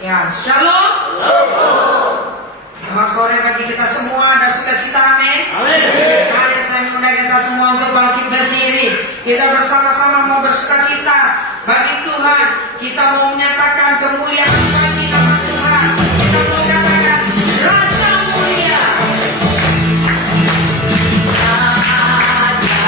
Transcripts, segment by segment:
Ya, shalom. Selamat sore bagi kita semua. Ada sukacita, amin. Mari saya mengundang kita semua untuk bangkit berdiri. Kita bersama-sama mau bersukacita bagi Tuhan. Kita mau menyatakan kemuliaan bagi nama Tuhan. Kita mau katakan Raja mulia. Raja mulia. Raja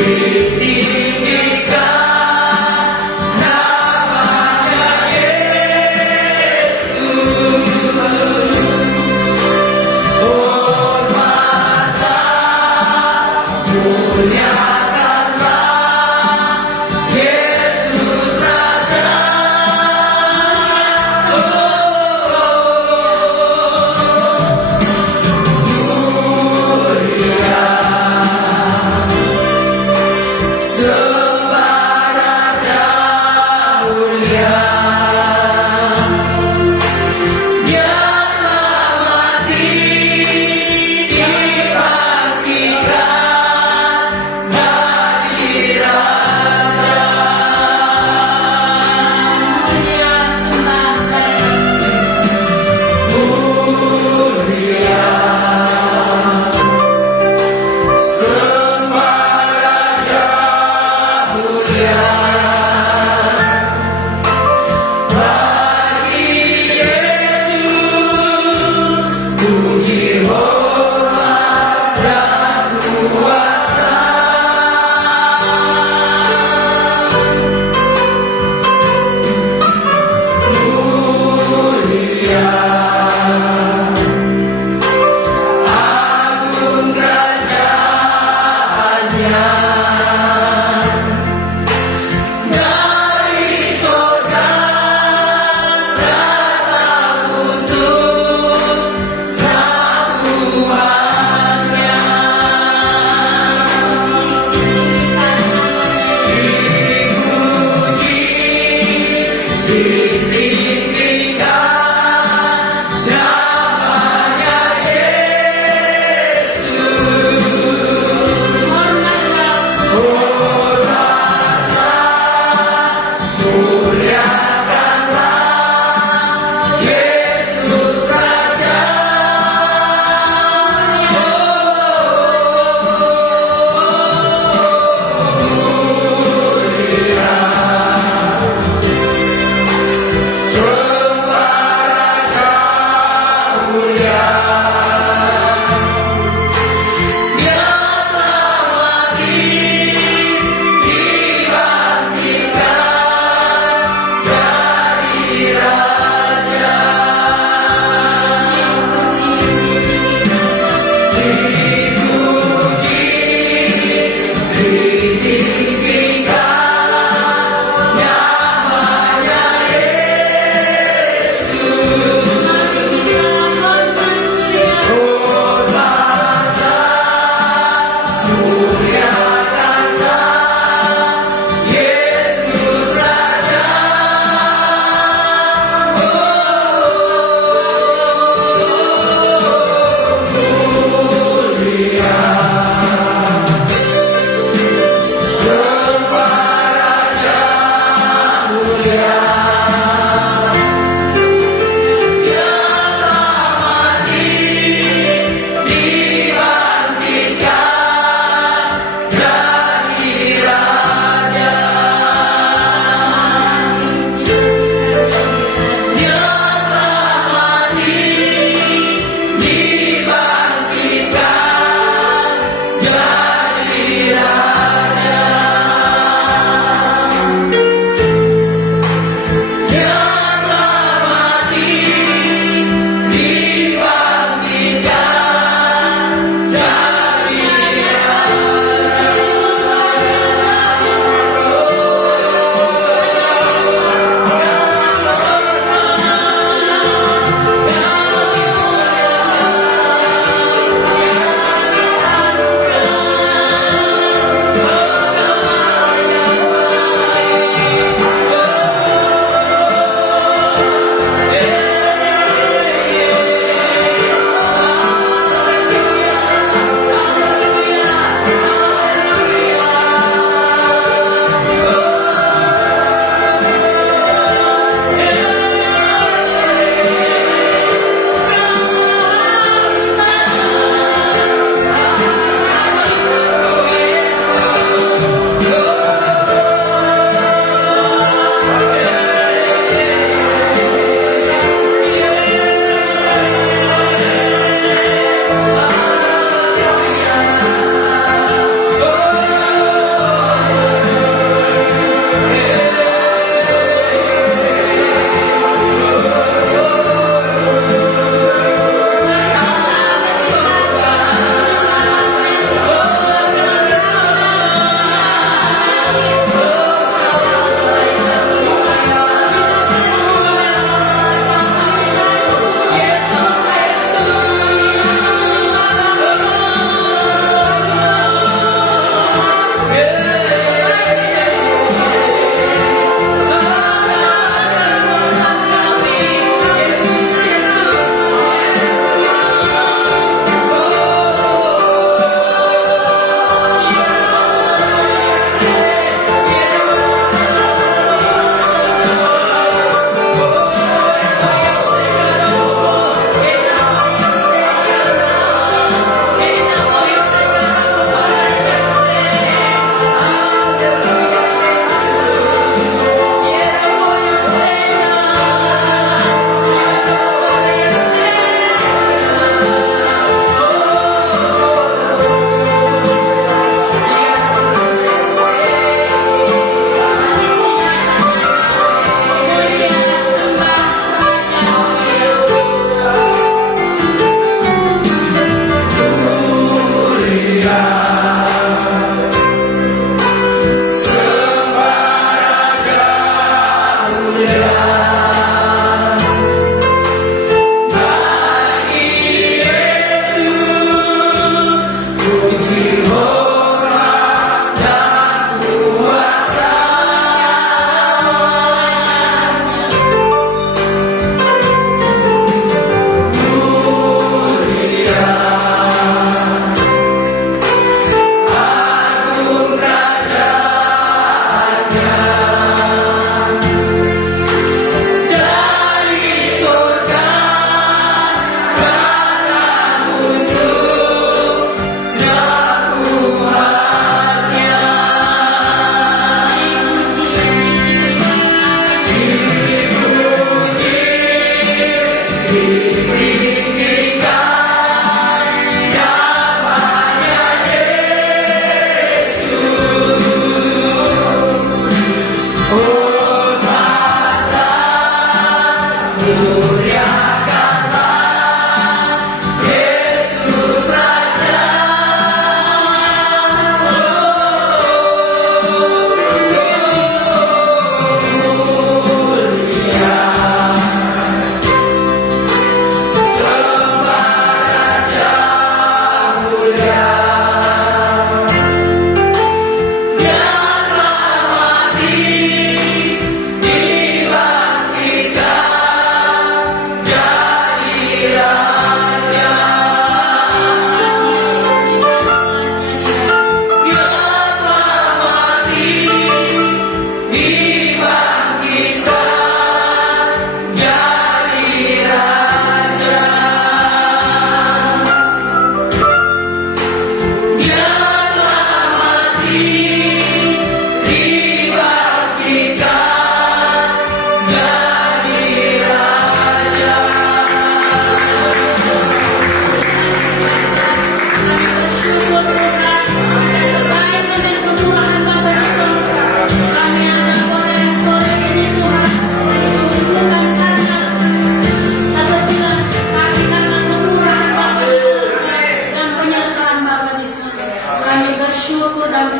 Ditinggikan namanya Yesus. Hormatlah, muliakanlah Yesus Raja. So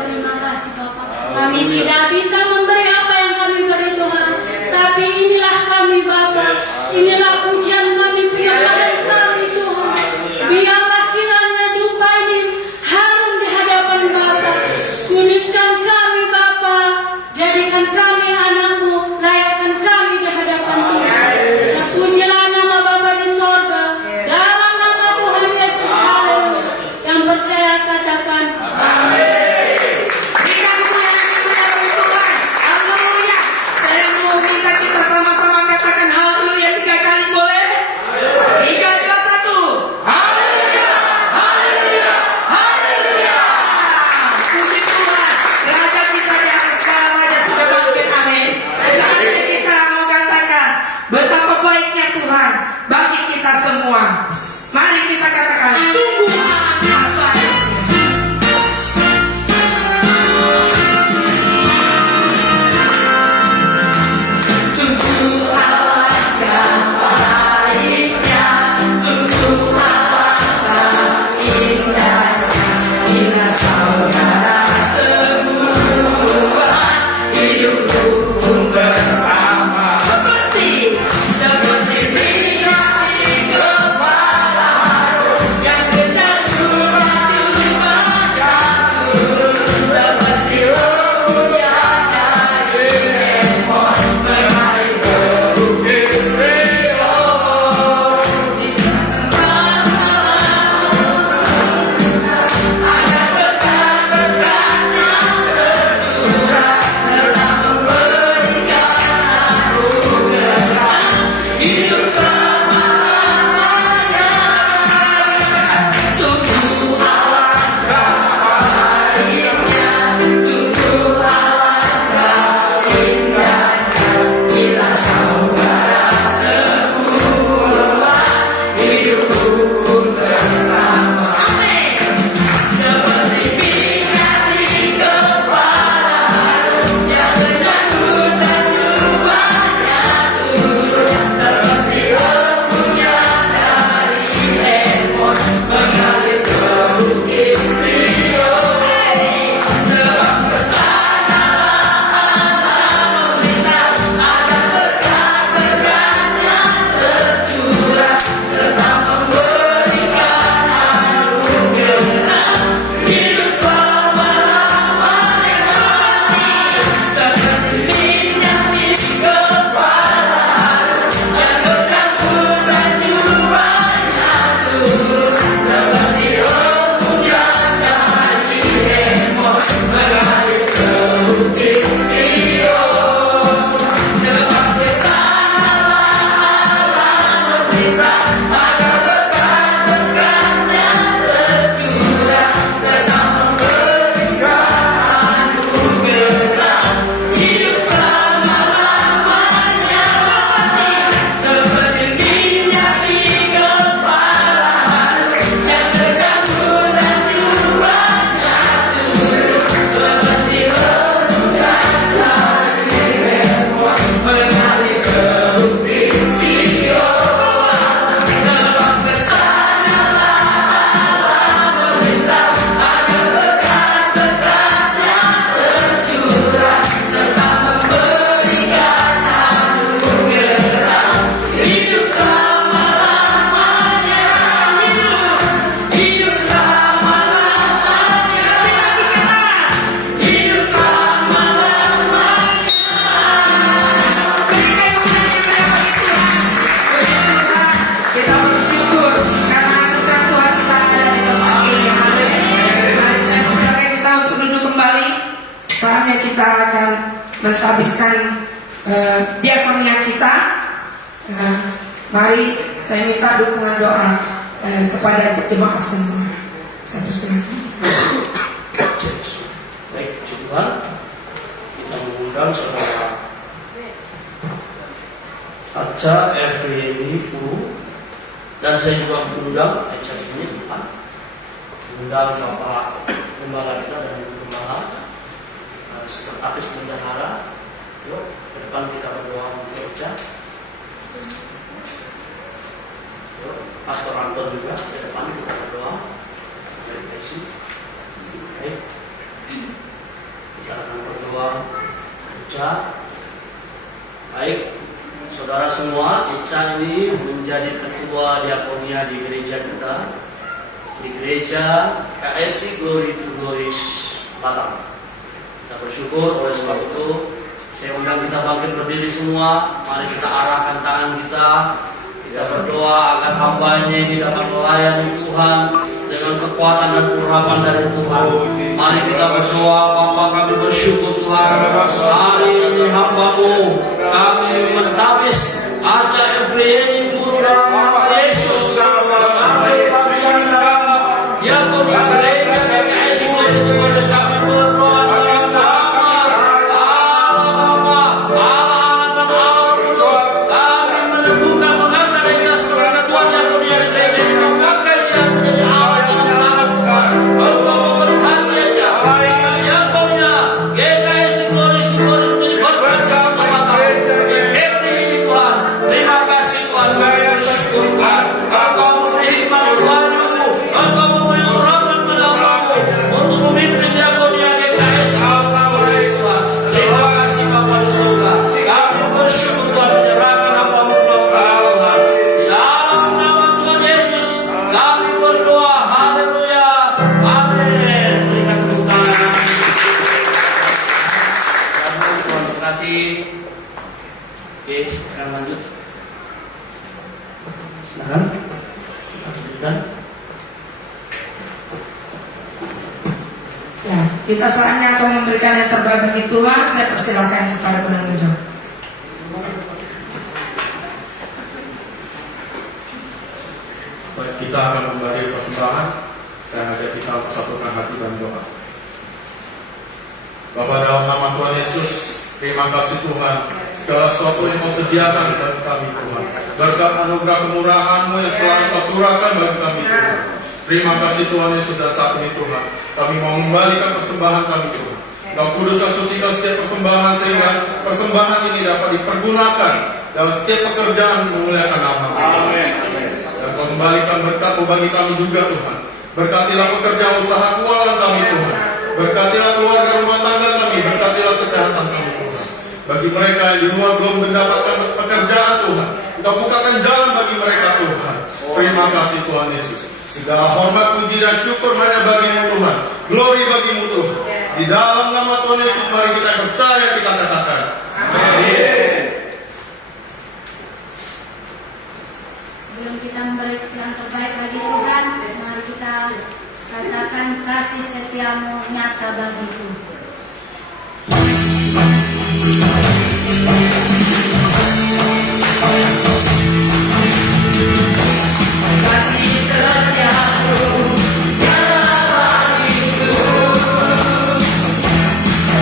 terima kasih Bapak. Kami tidak bisa memberi apa yang kami beri Tuhan, tapi inilah kami Bapak, inilah pujian kami, biarlah kami Tuhan, biarlah kiranya dupa ini harum di hadapan Bapak. Kuduskan kami Bapak, jadikan kami anakmu, layakkan kami di hadapan Tuhan. Terpujilah nama Bapa di sorga, dalam nama Tuhan Yesus, haleluya. Yang percaya katakan amin. Berikan kemuliaan bagi Tuhan. Haleluya. Saya mau minta kita sama-sama katakan haleluya 3 kali, boleh? 3, 2, 1. Haleluya. Haleluya. Haleluya. Puji Tuhan. Raja kita di atas segala raja sudah bangkit. Amin. Saatnya kita mau katakan betapa baiknya Tuhan bagi kita semua. Mari kita katakan sungguh amat baik. Sungguh alangkah baiknya, sungguh alangkah indahnya, bila saudara semua hidup rukun bersama, seperti minyak di kepala harum yang berjatuh berjatuh, seperti lembunya dari Hermon mengalir ke bukit Sion. Di sana ada berkat-berkat yang tercurah, serta memberikan anugerah hidup selama-lamanya. Sungguh alangkah baiknya, sungguh alangkah indahnya, bila saudara semua hidup rukun bersama. Amin. Seperti minyak di kepala harum yang berjatuh dan jubahnya turun, seperti lembunya dari Hermon mengalir ke bukit Sion. Sebab kesanalah Allah meminta agar berkat-berkat yang tercurah, serta memberikan anugerah hidup selama-lamanya, seperti minyak di kepala harum yang bercampur dan jubahnya turun, seperti lembunya dari Hermon mengalir ke bukit Sion. Sebab kesanalah Allah meminta agar berkat-berkat yang tercurah, serta memberikan anugerah hidup selama-lamanya, seperti minyak di kepala harum yang bercampur dan jubahnya turun, seperti lembunya dari Hermon mengalir ke bukit Sion. Sebab kesanalah Allah meminta agar berkat-berkat yang tercurah, serta memberikan anugerah hidup selama-lamanya, hidup selama-lamanya, hidup selama-lamanya. Kita bersyukur karena anugerah Tuhan kita ada di tempat ini. Amin. Mari saya persilakan kita untuk duduk kembali. Saatnya kita akan mentahbiskan diakonia kita. Mari saya minta dukungan doa kepada jemaat semua. Saya persilakan. Baik, Tuhan, kita mengundang saudara Aca Efreni Fu, dan saya juga mengundang Aca ini, mengundang Bapak Gembala kita dan Ibu Gembala, Sekretaris Bendahara. Yuk, ke depan kita berdoa untuk Aca. Yuk, Pastor Anton juga ke depan kita berdoa. Baik. Kita akan berdoa. Ica, baik, saudara semua, Ica ini menjadi ketua diakonia di gereja kita, di gereja KSI Glory to Glories Batam. Kita bersyukur oleh sebab itu. Saya undang kita bangkit berdiri semua. Mari kita arahkan tangan kita. Kita berdoa agar hamba ini kita akan melayani Tuhan dengan kekuatan dan urapan dari Tuhan. Mari kita berdoa. Bapa, kami bersyukur Tuhan. Hari ini hamba-Mu, kami mentabis aja Efraim furu dalam nama Yesus. Kami ya kami gereja kami semua itu kami berdoa dalam nama kita saatnya akan memberikan yang terbaik bagi Tuhan. Saya persilakan kepada penanggung. Baik, kita akan memberi persembahan. Saya ajak kita untuk satukan hati dan doa. Bapa, dalam nama Tuhan Yesus, terima kasih Tuhan. Segala sesuatu yang Kau sediakan bagi kami Tuhan. Berkat anugerah kemurahan-Mu yang selalu Kau curahkan bagi kami Tuhan. Terima kasih Tuhan Yesus, dan saat ini Tuhan kami mau mengembalikan persembahan kami Tuhan. Kau kudus dan sucikan setiap persembahan sehingga persembahan ini dapat dipergunakan dalam setiap pekerjaan memuliakan nama Tuhan. Dan Kau kembalikan berkat-Mu bagi kami juga Tuhan. Berkatilah pekerjaan usaha keuangan kami Tuhan. Berkatilah keluarga rumah tangga kami. Berkatilah kesehatan kami Tuhan. Bagi mereka yang di luar belum mendapatkan pekerjaan Tuhan, Kau bukakan jalan bagi mereka Tuhan. Terima kasih Tuhan Yesus. Segala hormat, puji dan syukur hanya bagi-Mu Tuhan. Glory bagi-Mu Tuhan. Di dalam nama Tuhan Yesus mari kita percaya, kita katakan amin. Sebelum kita memberi yang terbaik bagi Tuhan, mari kita katakan kasih setia-Mu nyata bagiku. Kasih setiamu nyata bagiku,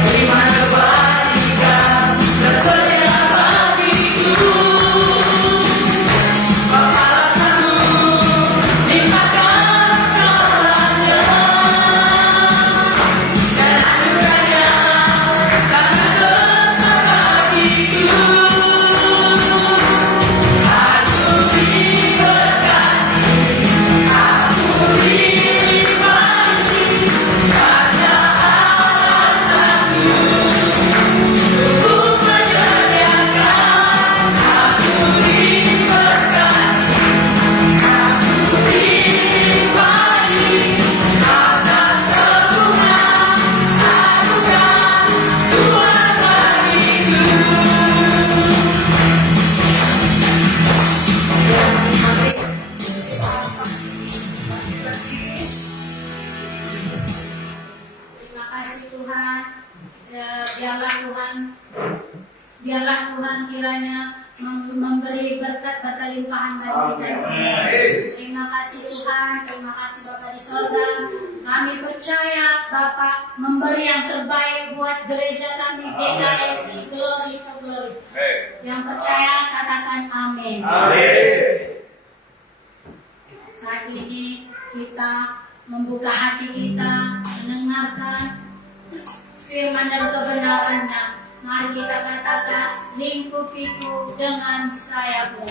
terima kebaikan dan setia bagiku. Bapa rasamu limpahkan salahnya dan anugerahnya sangat besar bagiku. Terima kasih Tuhan. Biarlah Tuhan kiranya memberi berkat berkelimpahan bagi kita semua. Terima kasih Tuhan, terima kasih Bapa di sorga. Kami percaya Bapa memberi yang terbaik buat gereja kami GKSI Glory to Glory. Yang percaya katakan amin. Saat ini kita membuka hati kita, mendengarkan firman dan kebenarannya. Mari kita katakan, lingkupiku dengan sayapmu.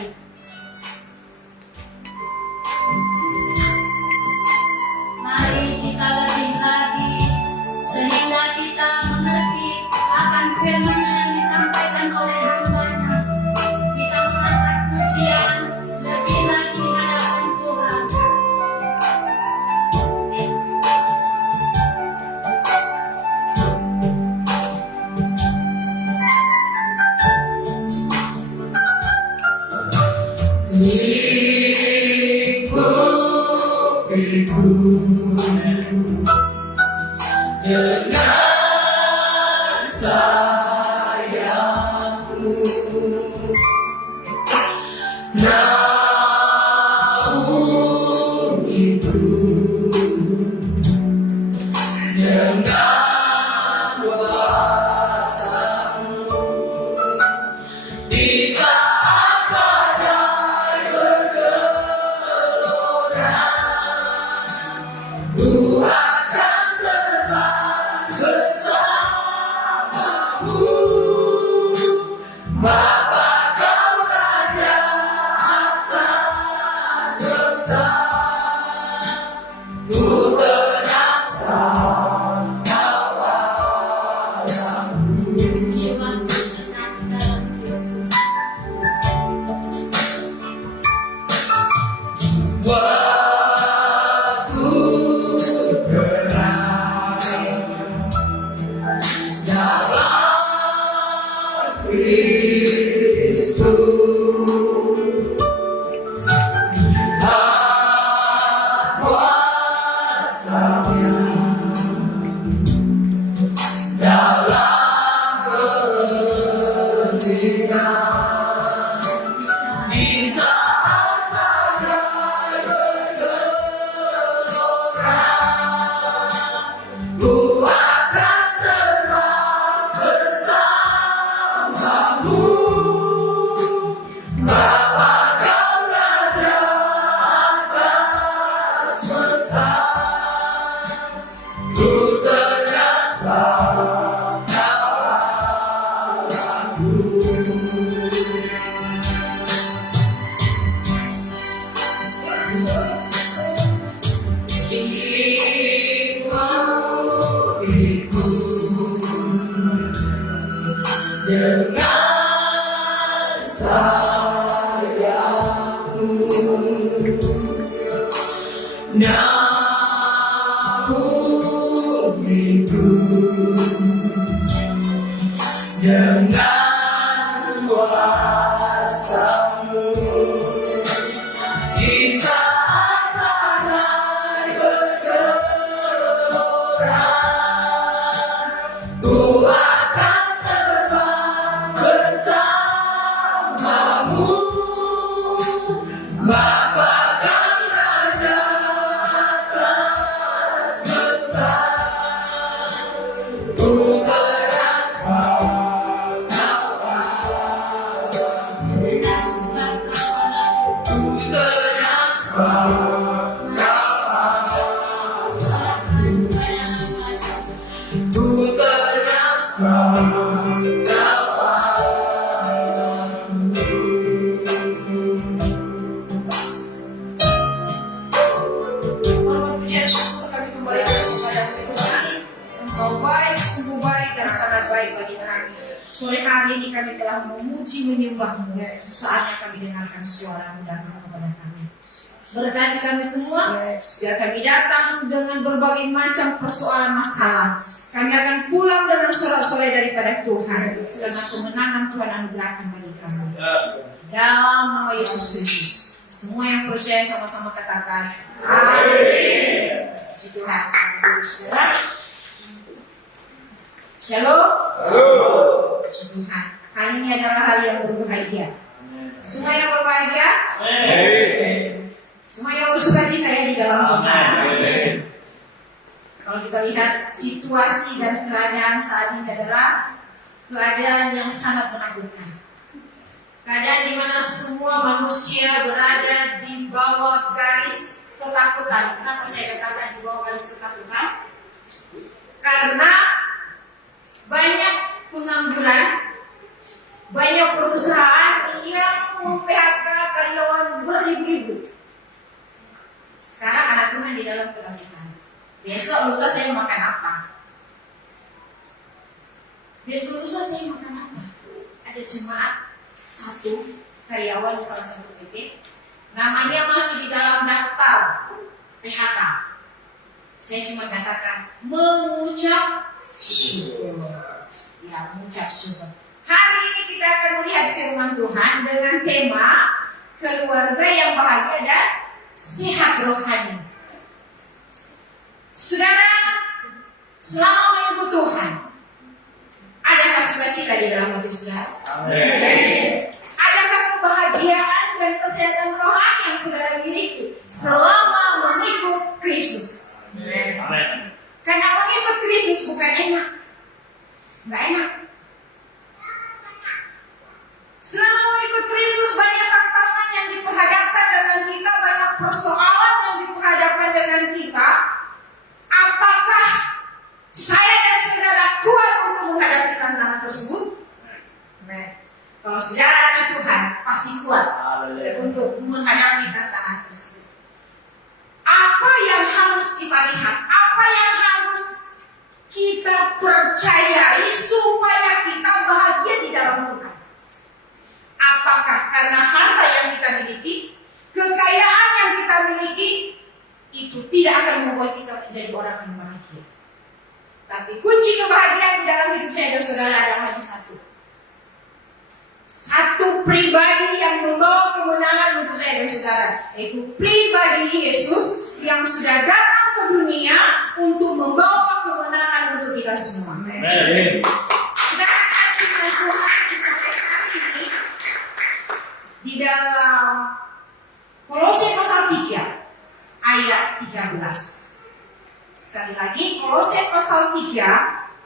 Mari kita lebih lagi, sehingga kita mengerti Namun itu dengan kuasa-Mu di saat badai bergelora, ku akan terbang bersama-Mu. Bapa, Kau Raja atas semesta, ku tenang tawaranmu. Jiwaku tenang dalam Kristus. Waktu berada dalam Kristus, lihat kuasa-Nya dalam ketika di saat badai bergelora, ku akan terbang bersama-Mu. Bapa, Kau Raja atas semesta, ku teraskan tawaranmu. Dengan sayapmu, namun itu dengan kuasa-Mu di saat badai bergelora, ku akan terbang bersama-Mu. Bapa, Kau Raja atas semesta, ku teraskan tawaranmu. Ku teraskan tawaranmu. Ku teraskan Hormat puji dan syukur kami kembalikan kepada Tuhan. Engkau baik, sungguh baik dan sangat baik bagi kami. Sore hari ini kami telah memuji menyembah-Mu. Saatnya kami dengarkan suara-Mu datang kepada kami. Berkati kami semua, biar kami datang dengan berbagai macam persoalan masalah. Kami akan pulang dengan sorak-sorai daripada Tuhan, dengan kemenangan Tuhan anugerahkan bagi kami. Dalam nama Yesus Kristus. Semua yang percaya sama-sama katakan amin. Puji Tuhan. Saudara. Shalom. Puji Tuhan. Hari ini adalah hari yang berbahagia. Semua yang berbahagia. Semua yang bersuka cita ya di dalam Tuhan. Kalau kita lihat situasi dan keadaan saat ini adalah keadaan yang sangat menakutkan. Keadaan di mana semua manusia berada di bawah garis ketakutan. Kenapa saya katakan di bawah garis ketakutan? Karena banyak pengangguran, banyak perusahaan yang mem-PHK karyawan beribu-ribu. Sekarang anak Tuhan di dalam ketakutan. Besok lusa saya makan apa? Besok lusa saya makan apa? Ada jemaat satu karyawan di salah satu PT, namanya masuk di dalam daftar PHK. Saya cuma katakan mengucap syukur. Ya, mengucap syukur. Hari ini kita akan melihat firman Tuhan dengan tema keluarga yang bahagia dan sehat rohani. Saudara, selama menyebut Tuhan, di dalam hati saudara? Amin. Adakah kebahagiaan dan kesehatan rohani yang saudara miliki selama mengikut Kristus? Amin. Karena mengikut Kristus bukan enak, nggak enak. Selama mengikut Kristus banyak tantangan yang diperhadapkan dengan kita, banyak persoalan yang diperhadapkan dengan kita. Apakah saya dan saudara kuat untuk menghadapi tantangan tersebut? Kalau saudara anak Tuhan pasti kuat untuk menghadapi tantangan tersebut. Apa yang harus kita lihat? Apa yang harus kita percayai supaya kita bahagia di dalam Tuhan? Apakah karena harta yang kita miliki, kekayaan yang kita miliki, itu tidak akan membuat kita menjadi orang yang bahagia. Tapi kunci kebahagiaan di dalam hidup saya dan saudara adalah hanya satu. Satu pribadi yang membawa kemenangan untuk saya dan saudara, yaitu pribadi Yesus yang sudah datang ke dunia untuk membawa kemenangan untuk kita semua. Amin. Kita akan firman Tuhan disampaikan ini di dalam Kolose pasal 3 ayat 13. Sekali lagi Kolose pasal 3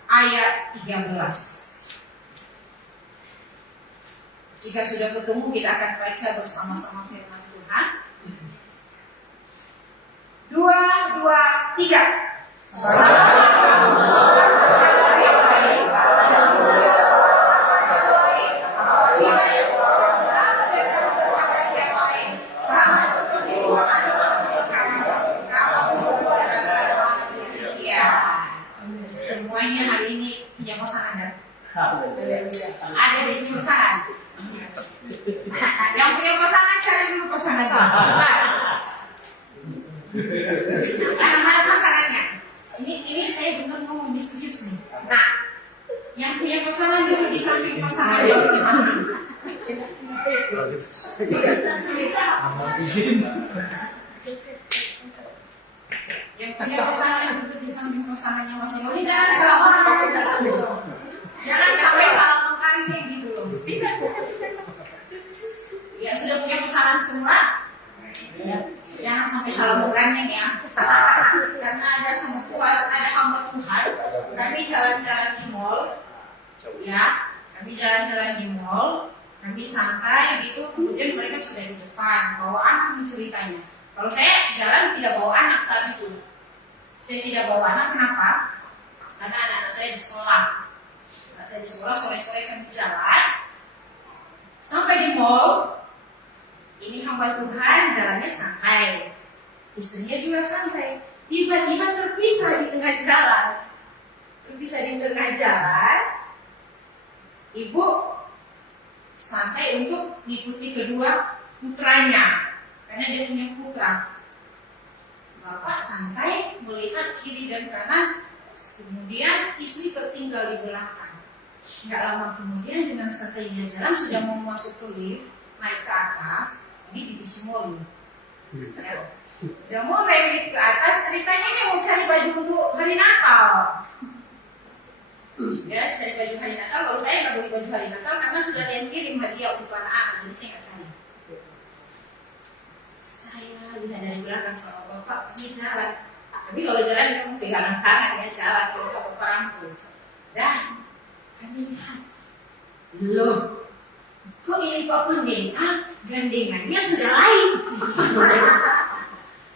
ayat 13. Jika sudah ketemu, kita akan baca bersama-sama firman Tuhan. 2, 2, 3. Sama seperti Tuhan semuanya hari ini punya pasangan kan? Ada di punya pasangan. Yang punya pasangan cari dulu pasangannya. Mana pasangannya? Ini saya benar ngomong ini serius nih. Nah, yang punya pasangan dulu di samping pasangannya masing-masing. Yang punya pasangan duduk di samping pasangannya masing-masing. Jangan salah orang gitu. Jangan sampai salah mengkandung gitu loh. Ya sudah punya pasangan semua. Jangan sampai salah mengkandung ya. Karena ada sama Tuhan, ada hamba Tuhan. Kami jalan-jalan di mall, ya. Kami jalan-jalan di mall. Kami santai gitu. Kemudian mereka sudah di depan, bawa anak menceritanya. Kalau saya jalan tidak bawa anak saat itu. Saya tidak bawa anak, kenapa? Karena anak-anak saya di sekolah. Anak saya di sekolah, sore-sore kami jalan. Sampai di mall, ini hamba Tuhan jalannya santai. Istrinya juga santai. Tiba-tiba terpisah di tengah jalan. Terpisah di tengah jalan. Ibu santai untuk mengikuti kedua putranya. Karena dia punya putra. Bapak santai melihat kiri dan kanan, kemudian istri tertinggal di belakang. Nggak lama kemudian dengan santainya jalan sudah mau masuk ke lift, naik ke atas, ini divisi mall. Ya. Udah mau naik lift ke atas, ceritanya ini mau cari baju untuk hari Natal. Ya, cari baju hari Natal. Kalau saya nggak beli baju hari Natal karena sudah ada yang kirim hadiah untuk anak-anak, jadi saya nggak cari. Saya lihat dari belakang sama bapak ini jalan. Tapi kalau jalan kamu pegangan tangan ya jalan kalau bapak rangkul. Dan kami lihat, loh, kok ini Pak Pendeta gandengannya sudah lain.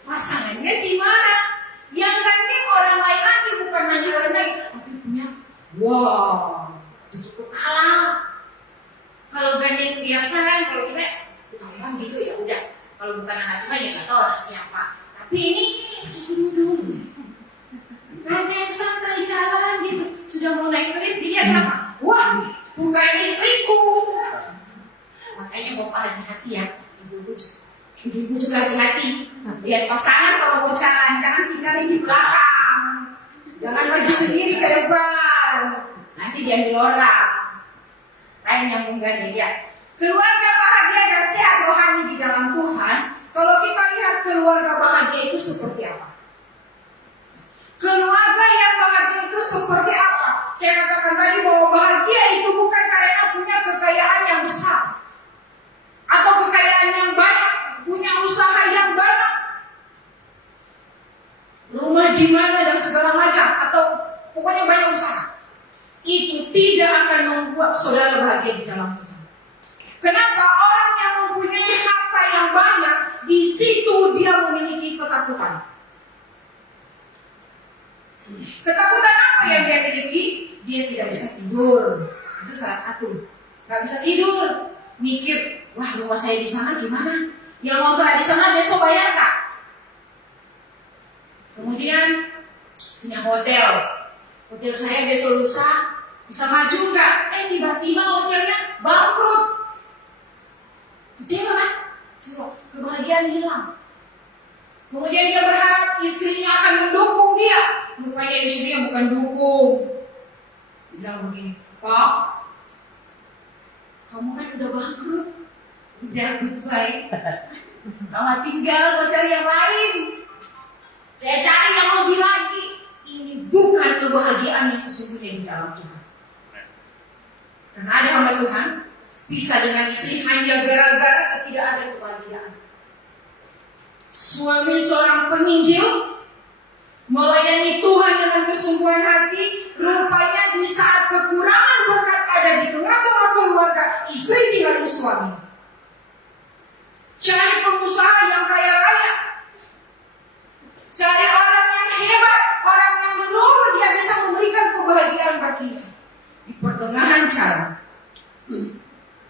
Pasangannya di mana? Yang gandeng orang lain lagi, bukan hanya orang lagi, tapi punya, wow, tutup kepala. Kalau gandeng biasa kan, kalau kita bilang gitu ya udah. Kalau bukan anak Tuhan ya nggak tahu anak siapa. Tapi ini duduk, ada yang santai jalan gitu. Sudah mau naik lift dia apa? Wah, bukan istriku. Makanya bapak hati-hati ya, ibu juga hati-hati. Lihat pasangan kalau mau jalan, jangan tinggalin di belakang. Jangan maju sendiri ke depan. Nanti diambil orang. Lain yang menggandeng ya. Keluarga bahagia dan sehat rohani di dalam Tuhan. Kalau kita lihat keluarga bahagia itu seperti apa? Keluarga yang bahagia itu seperti apa? Saya katakan tadi bahwa bahagia itu bukan tidak akan membuat saudara bahagia di dalam Tuhan. Kenapa? Orang yang mempunyai harta yang banyak, di situ dia memiliki ketakutan. Ketakutan apa yang dia miliki? Dia tidak bisa tidur. Itu salah satu. Gak bisa tidur. Mikir, wah rumah saya di sana gimana? Yang ngontrak di sana besok bayar kak? Kemudian punya hotel. Hotel saya besok lusa bisa maju nggak? Tiba-tiba hotelnya bangkrut. Kecewa kan? Kebahagiaan hilang. Kemudian dia berharap istrinya akan mendukung dia. Rupanya istrinya bukan dukung. Bilang begini, Pak, kamu kan udah bangkrut, udah goodbye. Mama tinggal mau cari yang lain. Saya cari yang lebih lagi. Ini bukan kebahagiaan yang sesungguhnya di dalam Tuhan. Karena ada hamba Tuhan bisa dengan istri hanya gara-gara ketidakadaan kebahagiaan. Suami seorang penginjil melayani Tuhan dengan kesungguhan hati, rupanya di saat kekurangan berkat ada di tengah-tengah keluarga, istri tinggal di suami. Cari pengusaha yang kaya raya, cari orang yang hebat, orang yang menurut dia bisa memberikan kebahagiaan baginya. Di pertengahan jalan,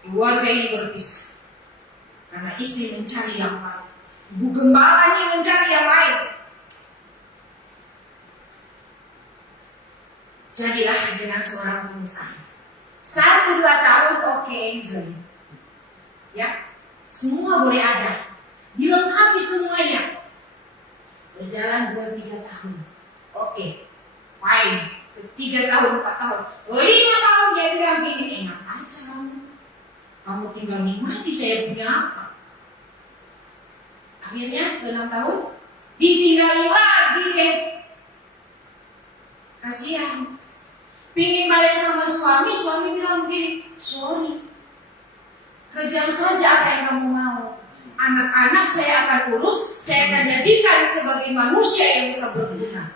keluarga ini berpisah karena istri mencari yang lain, ibu gembalanya mencari yang lain. Jadilah dengan seorang pengusaha. 1-2 tahun oke, Angel. Ya, semua boleh ada, dilengkapi semuanya. Berjalan 2-3 tahun, oke, fine. 3 tahun, 4 tahun, 5 tahun dia bilang gini, enak aja kamu tinggal nikmati saya punya apa. Akhirnya 6 tahun ditinggalin lagi deh. Kasihan. Pingin balik sama suami, suami bilang begini, sorry, kejar saja apa yang kamu mau. Anak-anak saya akan urus, saya akan jadikan sebagai manusia yang bisa berguna,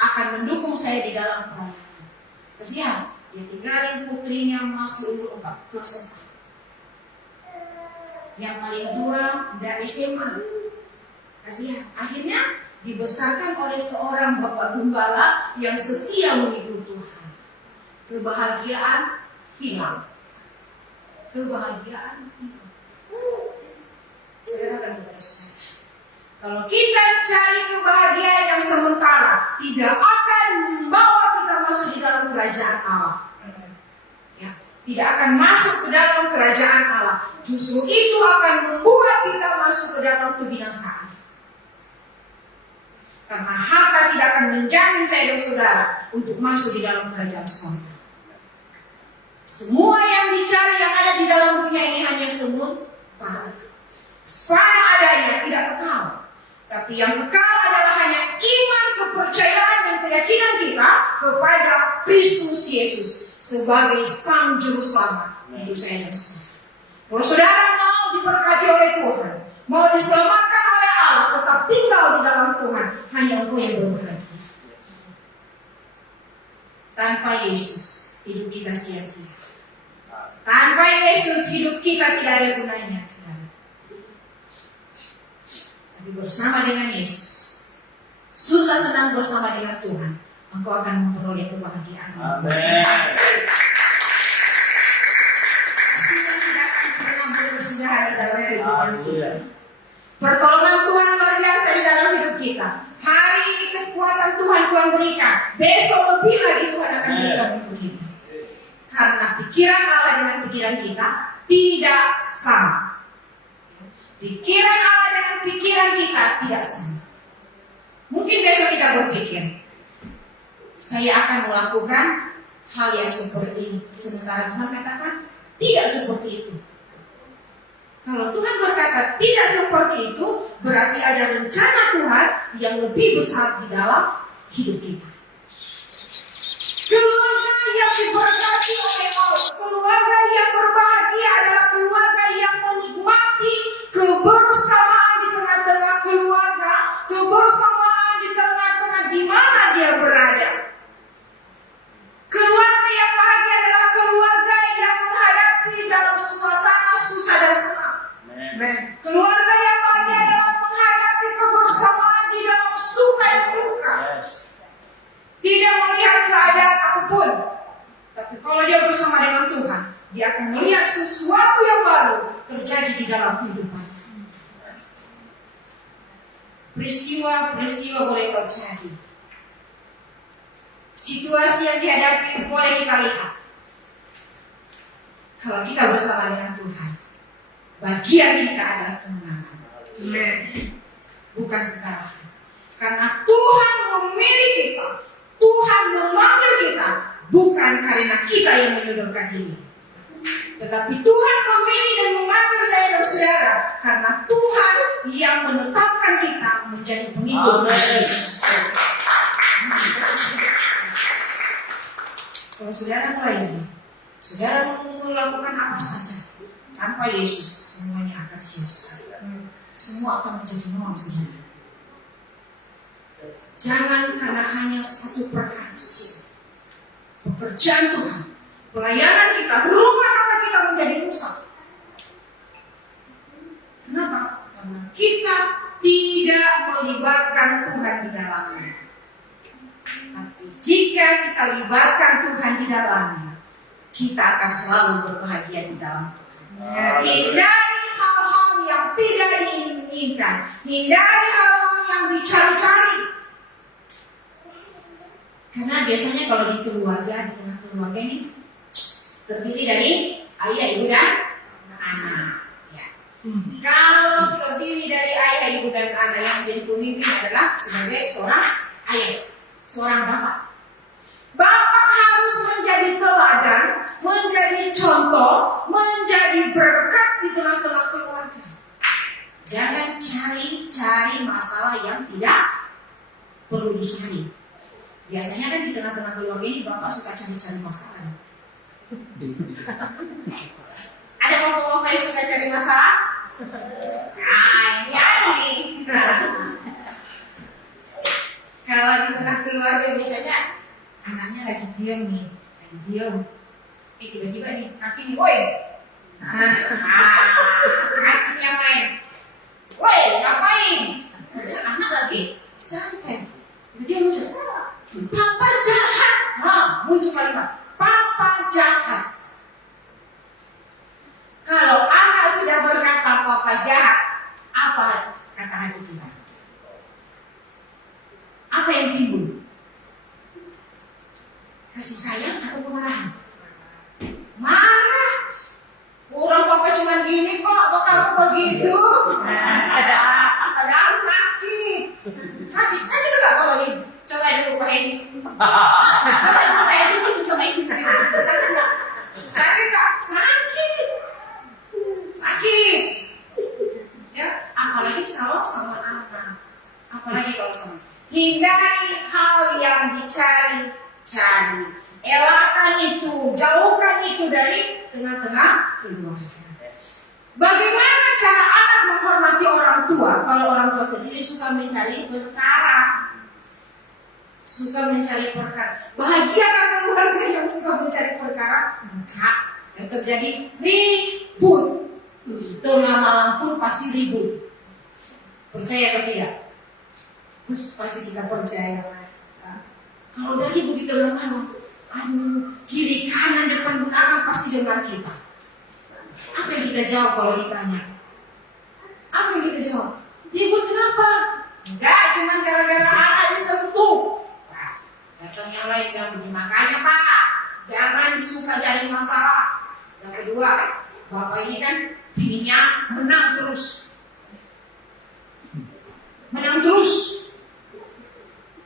akan mendukung saya di dalam pelayanan. Kasihan, dia tinggalin putrinya masih umur 4 kelas 4. Yang paling tua dari SMA. Kasihan, akhirnya dibesarkan oleh seorang bapak gembala yang setia mengikut Tuhan. Kebahagiaan hilang. Kebahagiaan hilang. Saudara akan berdosa. Kalau kita cari kebahagiaan yang sementara, tidak akan membawa kita masuk di dalam kerajaan Allah. Ya, tidak akan masuk ke dalam kerajaan Allah. Justru itu akan membuat kita masuk ke dalam kebinasaan. Karena harta tidak akan menjamin saya dan saudara untuk masuk di dalam kerajaan surga. Semua yang dicari yang ada di dalam dunia ini hanya sementara. Fana adanya, tidak kekal. Tapi yang kekal adalah hanya iman, kepercayaan, dan keyakinan kita kepada Kristus Yesus sebagai Sang Juru Selamat hidup saya dan saudara. Kalau saudara mau diberkati oleh Tuhan, mau diselamatkan oleh Allah, tetap tinggal di dalam Tuhan, hanya engkau yang berbahagia. Tanpa Yesus, hidup kita sia-sia. Tanpa Yesus, hidup kita tidak ada gunanya. Tapi bersama dengan Yesus, susah senang bersama dengan Tuhan, engkau akan memperoleh kebahagiaan. Amin. Kita tidak akan pernah bersudah di dalam kehidupan kita. Pertolongan Tuhan luar biasa di dalam hidup kita. Hari ini kekuatan Tuhan berikan, besok lebih lagi Tuhan akan berikan untuk kita. Karena pikiran Allah dengan pikiran kita tidak sama. Pikiran Allah dengan pikiran kita tidak sama. Mungkin besok kita berpikir, saya akan melakukan hal yang seperti ini. Sementara Tuhan katakan tidak seperti itu. Kalau Tuhan berkata tidak seperti itu, berarti ada rencana Tuhan yang lebih besar di dalam hidup kita. Keluarga yang diberkati oleh Allah, keluarga yang berbahagia adalah keluarga yang menikmati kebersamaan di tengah-tengah keluarga, kebersamaan di tengah-tengah di mana dia berada. Keluarga dia akan melihat sesuatu yang baru terjadi di dalam kehidupannya. Peristiwa-peristiwa boleh terjadi. Situasi yang dihadapi boleh kita lihat. Kalau kita bersama dengan Tuhan, bagian kita adalah kemenangan, bukan kekalahan. Karena Tuhan memilih kita, Tuhan memanggil kita, bukan karena kita yang menyodorkan diri, tetapi Tuhan memilih dan memanggil saya dan saudara karena Tuhan yang menetapkan kita menjadi pengikut Kristus. Kalau saudara melayani, saudara melakukan apa saja tanpa Yesus, semuanya akan sia-sia. Semua akan menjadi nol, saudara. Jangan karena hanya satu perkara kecil, pekerjaan Tuhan, pelayanan kita, rumah tangga kita menjadi rusak. Kenapa? Karena kita tidak melibatkan Tuhan di dalamnya. Tapi jika kita libatkan Tuhan di dalamnya, kita akan selalu berbahagia di dalam Tuhan. Hindari hal-hal yang tidak diinginkan, hindari hal-hal yang dicari-cari. Karena biasanya kalau di keluarga, di tengah keluarga ini terdiri dari ayah, ibu, dan anak. Ya. Kalau terdiri dari ayah, ibu, dan anak, yang menjadi pemimpin adalah sebagai seorang ayah, seorang bapak. Bapak harus menjadi teladan, menjadi contoh, menjadi berkat di tengah-tengah keluarga. Jangan cari masalah yang tidak perlu dicari. Biasanya kan di tengah-tengah keluarga ini bapak suka cari-cari masalah. Ada bapak-bapak yang suka cari masalah? Nah, ini ada nih. Kalau di tengah keluarga biasanya anaknya lagi diam nih, lagi diam. Tiba-tiba nih kaki nih, woi. Kakinya main. Woi, ngapain? Anak lagi santai. Dia muncul. Papa jahat. Muncul kalimat. Papa jahat. Kalau anak sudah berkata papa jahat, apa kata hati kita? Apa yang timbul? Kasih sayang atau kemarahan? Marah. Orang papa cuma gini kok kamu begitu. Padahal sakit. Sakit juga kalau ini. Coba dulu pakai ini. Coba dulu pakai ini sama ini. Sakit nggak? Sakit nggak? Sakit. Ya, apalagi kalau sama anak. Apalagi kalau sama. Hindari hal yang dicari-cari. Elakkan itu, jauhkan itu dari tengah-tengah keluarga. Bagaimana cara anak menghormati orang tua? Kalau orang tua sendiri suka mencari perkara. Bahagia kan keluarga yang suka mencari perkara? Enggak. Yang terjadi ribut. Tengah malam pun pasti ribut. Percaya atau tidak? Pasti kita percaya. Kalau dari ribut di tengah malam, kiri kanan depan belakang pasti dengar kita. Apa yang kita jawab kalau ditanya? Apa yang kita jawab? Ribut kenapa? Enggak, cuma gara-gara anak disentuh. Datang yang lain bilang begini, makanya Pak, jangan suka cari masalah. Yang kedua, Bapak ini kan pinginnya menang terus.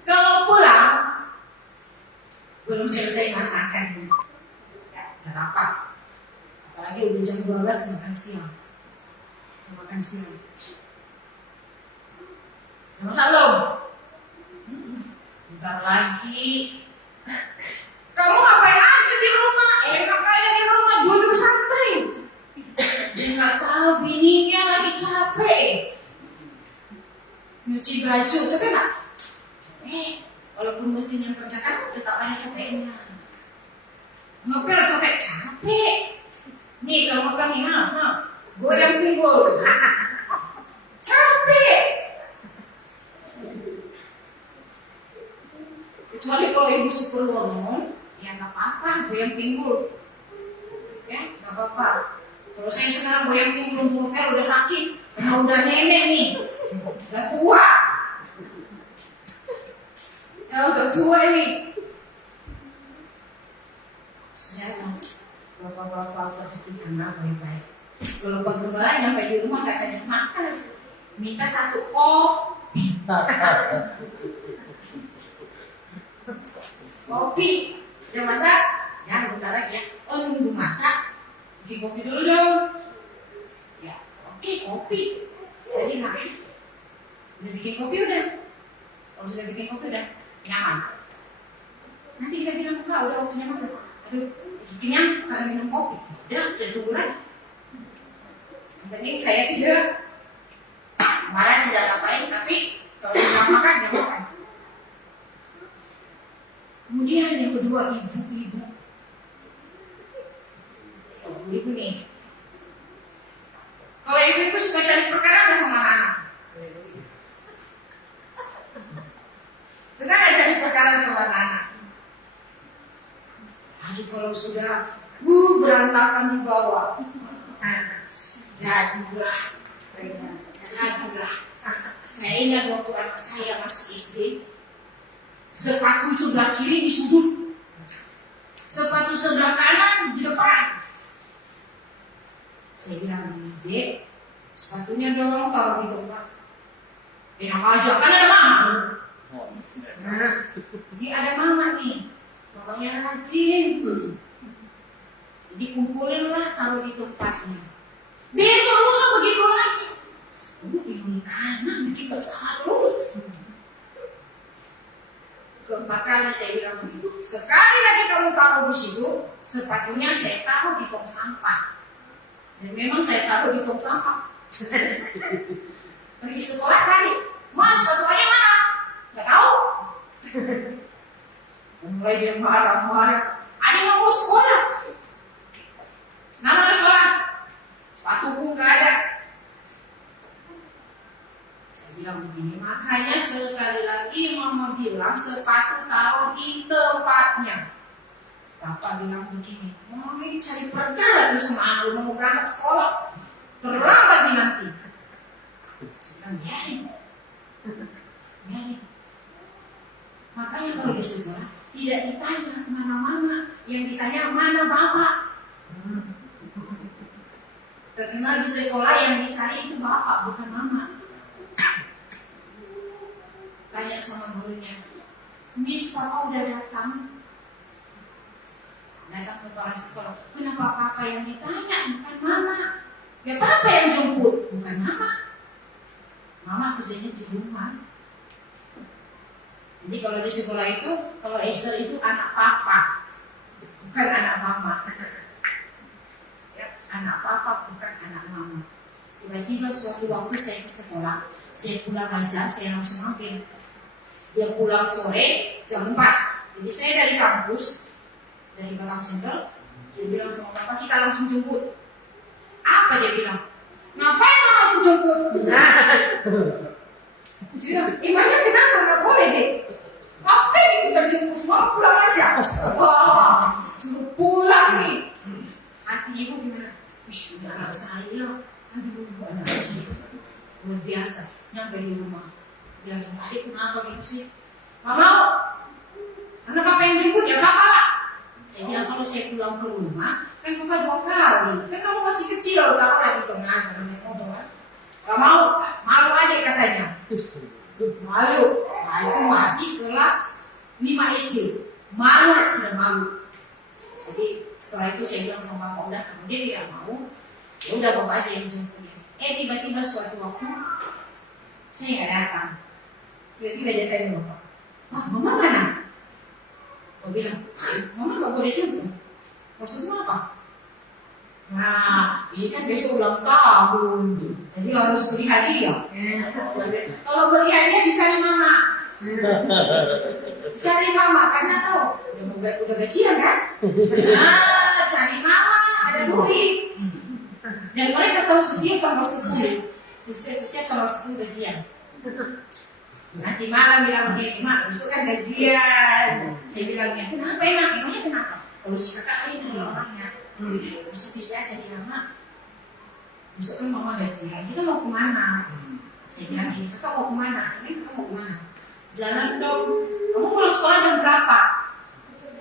Kalau pulang belum selesai masakan, ya rapat. Apalagi udah jam 12 makan siang. Masak belum? Bentar lagi. Kamu ngapain aja di rumah? Enak aja di rumah, duduk santai. Dia nggak tahu bininya lagi capek. Nyuci baju, capek nggak? Walaupun mesin yang kerjakan tetap ada capeknya. Ngepel capek. Nih kalau makan nih, goyang pinggul. Capek. Kecuali kalau ibu super ngomong, ya nggak apa-apa, goyang pinggul. Ya, nggak Gak apa-apa. Kalau saya sekarang goyang belum udah sakit, karena udah nenek nih, udah tua. Ya udah tua nih. Sudah, bapak-bapak perhatikanlah baik-baik. Kalau Pak Gembala nyampe di rumah katanya makan, minta 1 kopi. Kopi, udah masak? Ya, bentar lagi ya. Oh, nunggu masak. Bikin kopi dulu dong. Ya, oke, kopi. Jadi udah bikin kopi udah. Kalau sudah bikin kopi udah nyaman. Nanti kita bilang enggak, udah waktunya makan. Aduh, kenyang karena minum kopi. Udah tunggu lagi. Yang penting saya tidak marah, tidak ngapain, tapi kalau tidak makan, ya makan. Kemudian yang kedua, ibu-ibu. Ibu nih. Kalau ibu-ibu suka cari perkara nggak sama anak? Suka nggak cari perkara sama anak? Aduh, kalau sudah berantakan di bawah, jadilah. Saya ingat waktu anak saya masih SD, sepatu sebelah kiri di sudut, sepatu sebelah kanan di depan. Saya bilang, Dek, sepatunya dong taruh di tempat. Enak aja, kan ada mama. Ini ada mama nih, mamanya rajin. Jadi kumpulinlah, taruh di tempatnya. Besok lusa begitu lagi. Bingung anak bikin bersalah terus. Keempat kali saya bilang begitu. Sekali lagi kamu taruh di situ, sepatunya saya taruh di tong sampah. Dan memang saya taruh di tong sampah. Pergi sekolah cari, Mas, sepatunya mana? Gak tahu. Mulai dia marah-marah. Ada yang mau sekolah. Nama sekolah? Sepatuku gak ada. Saya bilang begini, makanya sekali lagi mama bilang sepatu taruh di tempatnya. Bapak bilang begini, mama ini cari perkara tuh sama anak mau berangkat sekolah, terlambat nih nanti. Saya bilang biarin. Makanya kalau di sekolah tidak ditanya mana mama, yang ditanya mana bapak. Terkenal di sekolah yang dicari itu bapak, bukan mama. Tanya sama gurunya, Miss, papa udah datang ke kepala sekolah. Kenapa papa yang ditanya, bukan mama? Ya papa yang jemput, bukan mama. Mama kerjanya di rumah. Jadi kalau di sekolah itu, kalau Esther itu anak papa, bukan anak mama. Ya, anak papa, bukan anak mama. Tiba-tiba suatu waktu saya ke sekolah, saya pulang aja, saya langsung mampir. Dia pulang sore jam 4. Jadi saya dari kampus, dari Balang Center, dia bilang sama bapak, kita langsung jemput. Apa dia bilang? Ngapain mama aku jemput? Dia bilang, emangnya kenapa nggak boleh deh? Ngapain kita jemput? Mau pulang aja. Wah, suruh pulang nih. Hati ibu gimana? Wish, ini anak saya. Aduh, anak saya. Luar biasa. Nyampe di rumah. Bilang sama adik, kenapa gitu sih? Gak mau. Karena papa yang jemput, ya papa lah. Saya bilang kalau saya pulang ke rumah, kan papa 2 kali. Kan kamu masih kecil, taruh lagi dong. Gak mau, malu adik katanya. Malu. Nah itu masih kelas 5 SD. Malu, udah malu. Jadi setelah itu saya bilang sama papa, udah kamu dia tidak mau. Ya udah bapak aja yang jemput. Tiba-tiba suatu waktu saya nggak datang. Tiba-tiba dia tanya bapak, mama mana? Aku bilang, mama nggak boleh jemput. Maksudnya apa? Nah, ini kan besok ulang tahun, jadi harus beri hadiah. Kalau beri hadiah dicari mama. Cari mama, karena tahu udah gajian kan? Nah, cari mama, ada duit. Dan mereka tahu setiap tanggal 10. Setiap tanggal 10 gajian. Nanti malam bilang begini, mak, besok kan gajian. Saya bilangnya, kenapa enak? Emangnya kenapa? Kalau si kakak ini orangnya bisa aja dia, Mak. Besok kan mama gajian, kita mau kemana? Saya bilang gini, kakak mau kemana? Ini kakak mau kemana? Jalan dong. Kamu pulang sekolah jam berapa?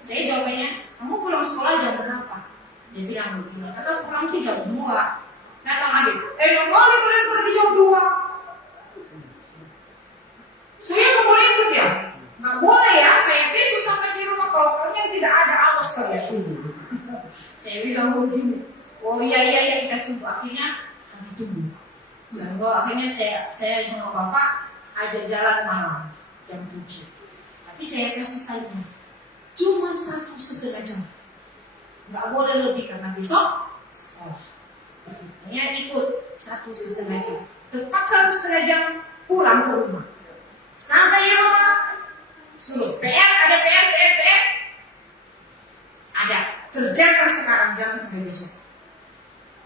Saya jawabannya, kamu pulang sekolah jam berapa? Dia bilang begini, kakak pulang sih jam 2. Datang adik, nggak boleh kalian pergi jam 2. Saya nggak boleh ikut ya? Nggak boleh ya, saya besok sampai di rumah kalau kalian tidak ada awas kalian. Saya bilang begini, oh iya kita tunggu. Akhirnya kami tunggu. Dan akhirnya saya sama bapak ajak jalan malam jam 7. Tapi saya kasih tanya, cuma 1,5 jam. Nggak boleh lebih karena besok sekolah. Hanya ikut 1,5 jam. Tepat 1,5 jam pulang ke rumah. Sampai di rumah suruh ada PR. Ada. Kerjakan sekarang, jangan sampai besok.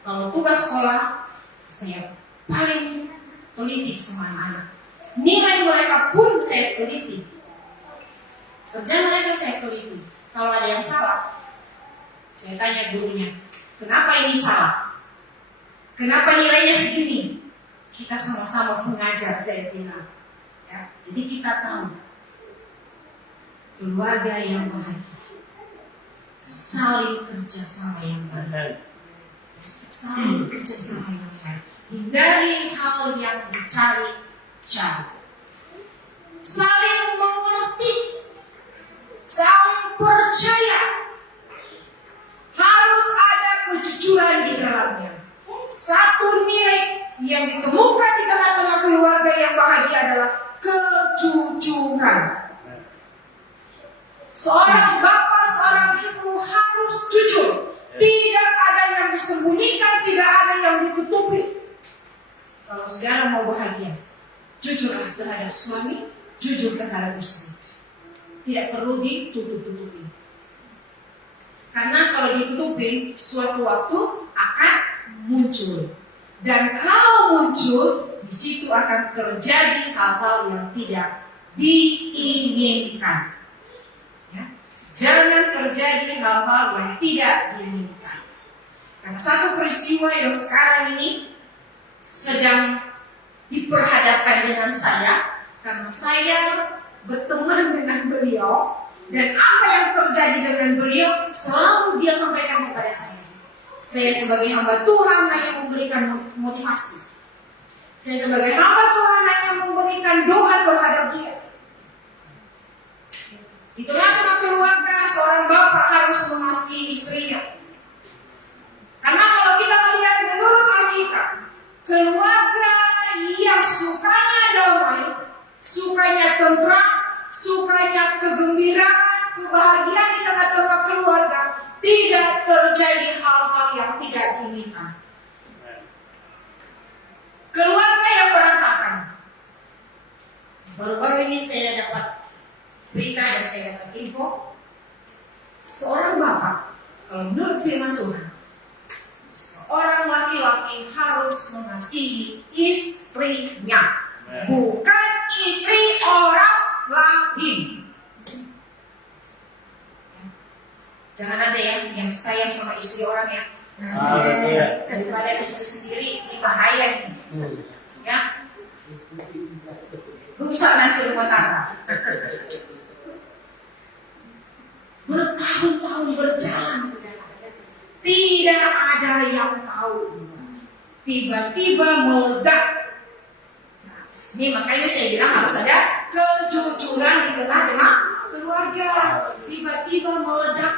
Kalau tugas sekolah, saya paling teliti sama anak-anak. Nilai mereka pun saya teliti. Kerja mereka saya teliti. Kalau ada yang salah, saya tanya gurunya, kenapa ini salah? Kenapa nilainya segini? Kita sama-sama mengajar, saya bilang. Ya, jadi kita tahu keluarga yang bahagia, saling kerjasama yang baik, saling kerjasama yang baik, hindari hal yang dicari-cari, saling mengerti, saling percaya, harus ada kejujuran di dalamnya. Satu nilai yang ditemukan di tengah-tengah keluarga yang bahagia adalah kejujuran. Seorang bapak, seorang ibu harus jujur. Tidak ada yang disembunyikan, tidak ada yang ditutupi. Kalau saudara mau bahagia, jujurlah terhadap suami, jujur terhadap istri. Tidak perlu ditutup-tutupi. Karena kalau ditutupi, suatu waktu akan muncul. Dan kalau muncul, di situ akan terjadi hal-hal yang tidak diinginkan. Ya. Jangan terjadi hal-hal yang tidak diinginkan. Karena satu peristiwa yang sekarang ini sedang diperhadapkan dengan saya, karena saya berteman dengan beliau, dan apa yang terjadi dengan beliau selalu dia sampaikan kepada saya. Saya sebagai hamba Tuhan hanya memberikan motivasi. Saya sebagai hamba Tuhan hanya memberikan doa terhadap dia. Di tengah-tengah keluarga, seorang bapak harus mengasihi istrinya. Karena kalau kita melihat menurut Alkitab, keluarga yang sukanya damai, sukanya tentram, sukanya kegembiraan, kebahagiaan di tengah-tengah keluarga, tidak terjadi hal-hal yang tidak diinginkan. Keluarga yang berantakan. Baru-baru ini saya dapat berita dan saya dapat info, seorang bapak, kalau menurut firman Tuhan, seorang laki-laki harus mengasihi istrinya, bukan istri orang lain. Jangan ada yang sayang sama istri orang ya. Daripada istri sendiri, ini bahaya nih. Ya, rusak nanti rumah tangga. Bertahun-tahun berjalan, tidak ada yang tahu. Tiba-tiba meledak. Ini makanya saya bilang harus ada kejujuran di tengah-tengah keluarga. Tiba-tiba meledak.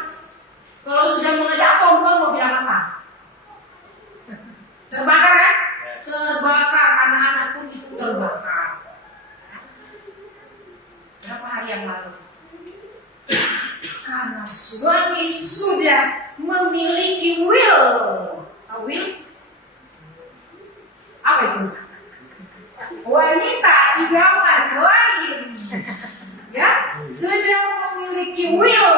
Kalau sudah meledak, tonton mau bilang apa? Terbakar kan? Terbakar, anak-anak pun itu terbakar. Berapa hari yang lalu? Karena suami sudah memiliki will. Will? Apa itu? Wanita idaman lain. Ya, sudah memiliki will.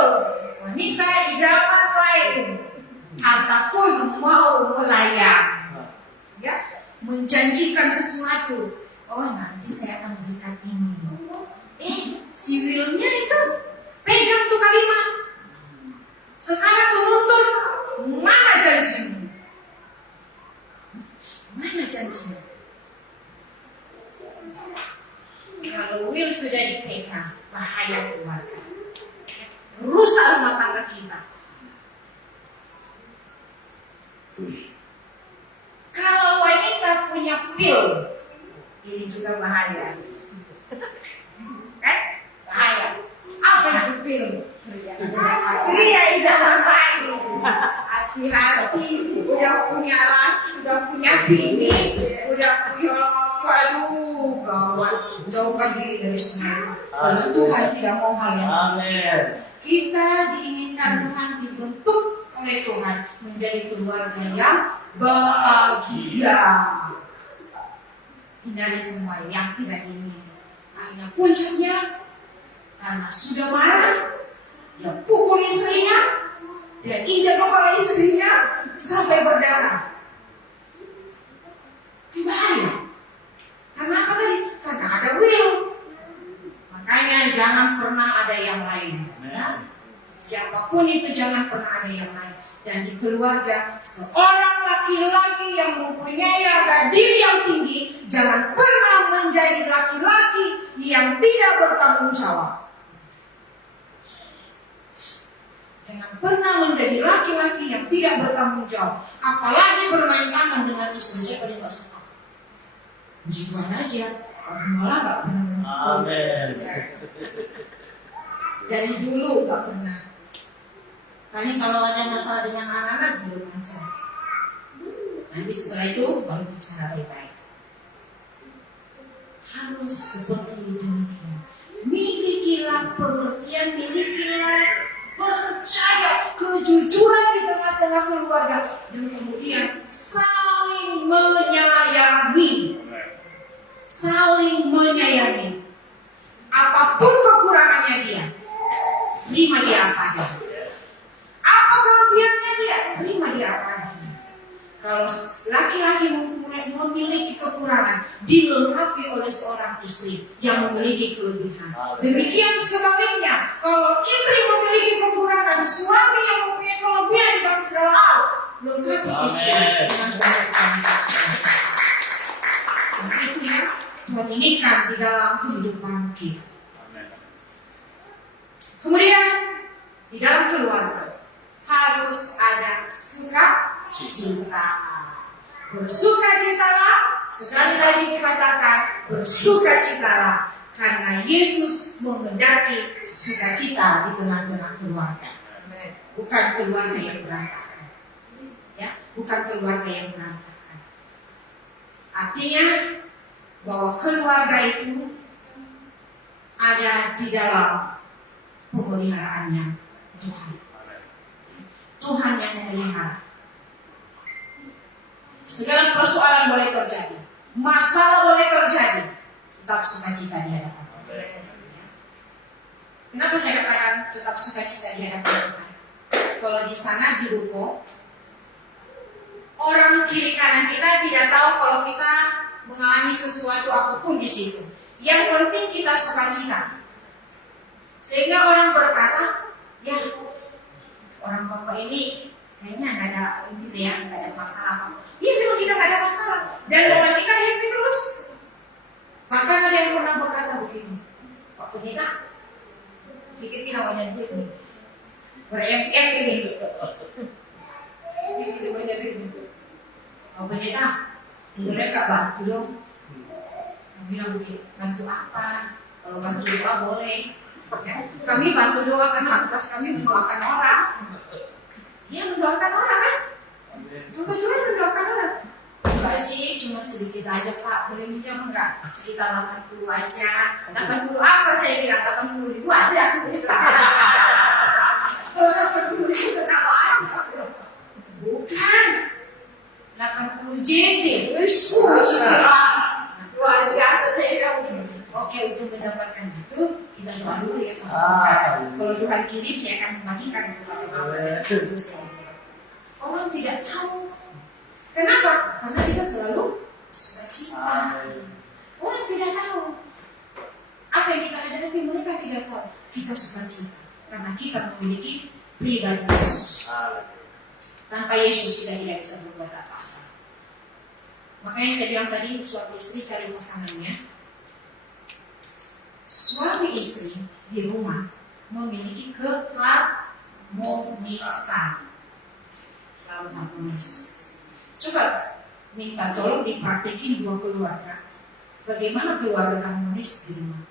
Wanita idaman lain. Harta pun mau melayang. Ya, menjanjikan sesuatu. Oh, nanti saya akan berikan ini. Si willnya itu pegang tuh kalimat. Sekarang menuntut, mana janjimu? juga bahaya. Bahaya. Apa yang dipilih? Pria idaman baik. Hati-hati, udah punya laki, udah punya bini, udah punya aduh, gawat. Jauhkan diri dari semua. Karena Tuhan tidak mau hal yang Amin. kita diinginkan Tuhan dibentuk oleh Tuhan menjadi keluarga yang bahagia. Hindari semua yang tidak ingin. Akhirnya puncaknya karena sudah marah, dia pukul istrinya, dia injak kepala istrinya sampai berdarah. Itu bahaya. Karena apa tadi? Karena ada will. Makanya jangan pernah ada yang lain. Ya? Siapapun itu jangan pernah ada yang lain. Dan di keluarga seorang laki-laki yang mempunyai harga diri yang tinggi jangan pernah menjadi laki-laki yang tidak bertanggung jawab. Jangan pernah menjadi laki-laki yang tidak bertanggung jawab. Apalagi bermain tangan dengan istri. Saya paling gak suka. Puji Tuhan aja. Malah gak pernah. Amin. Dari dulu gak pernah. Paling kalau ada masalah dengan anak-anak belum aja. Nanti setelah itu baru bicara baik-baik. Harus seperti demikian. Milikilah pengertian, milikilah percaya, kejujuran di tengah-tengah keluarga, dan kemudian saling menyayangi. Saling menyayangi. Apapun kekurangannya dia, terima dia apa adanya. Apa kelebihannya dia, terima dia apa adanya. Kalau laki-laki memiliki kekurangan, dilengkapi oleh seorang istri yang memiliki kelebihan. Demikian sebaliknya, kalau istri memiliki kekurangan, suami yang mempunyai kelebihan dalam segala hal, lengkapi istri dengan kelebihan. Nah, itu ya Tuhan inginkan di dalam kehidupan kita. Kemudian di dalam keluarga harus ada sukacita. Bersukacitalah, sekali lagi dikatakan bersukacitalah, karena Yesus menghendaki sukacita di tengah-tengah keluarga. Bukan keluarga yang berantakan. Ya, bukan keluarga yang berantakan. Artinya bahwa keluarga itu ada di dalam pemeliharaannya Tuhan. Tuhan yang memelihara. Segala persoalan boleh terjadi, masalah boleh terjadi, tetap sukacita di hadapan Tuhan. Kenapa saya katakan tetap sukacita di hadapan Tuhan? Kalau di sana di ruko, orang kiri kanan kita tidak tahu kalau kita mengalami sesuatu apapun di situ. Yang penting kita sukacita. Sehingga orang berkata, ya orang bapak ini kayaknya nggak ada ini ya, nggak ada masalah apa. Iya memang kita nggak ada masalah. Dan bapak kita happy terus. Bahkan ada yang pernah berkata begini, Pak Pendeta, pikir kita banyak duit nih. Berayang-yang ini. Kita banyak duit nih. Pak Pendeta, boleh nggak bantu dong? Bilang begini, bantu apa? Kalau bantu doa boleh. Ya. Kami bantu doa karena tugas kami mendoakan orang. Dia mendoakan orang kan? Kebetulan mendoakan orang. Enggak sih, cuma sedikit aja Pak. Boleh minjam enggak? Sekitar 80 aja. 80 apa saya kira? 80 ribu ada. Kalau 80 ribu kenapa ada? Bukan. 80 JD. Luar biasa saya bilang begini. Oke, untuk mendapatkan itu kita doa dulu ya sama Tuhan. Kalau Tuhan kirim, saya akan membagikan kepada Bapak. Orang tidak tahu. Kenapa? Karena kita selalu sukacita. Orang tidak tahu apa yang kita hadapi, mereka tidak tahu. Kita sukacita karena kita memiliki pribadi Yesus. Tanpa Yesus kita tidak bisa berbuat apa-apa. Makanya saya bilang tadi, suami istri cari pasangannya. Suami istri di rumah memiliki keharmonisan. Selalu harmonis. Coba minta tolong dipraktekin dua keluarga. bagaimana keluarga harmonis di rumah?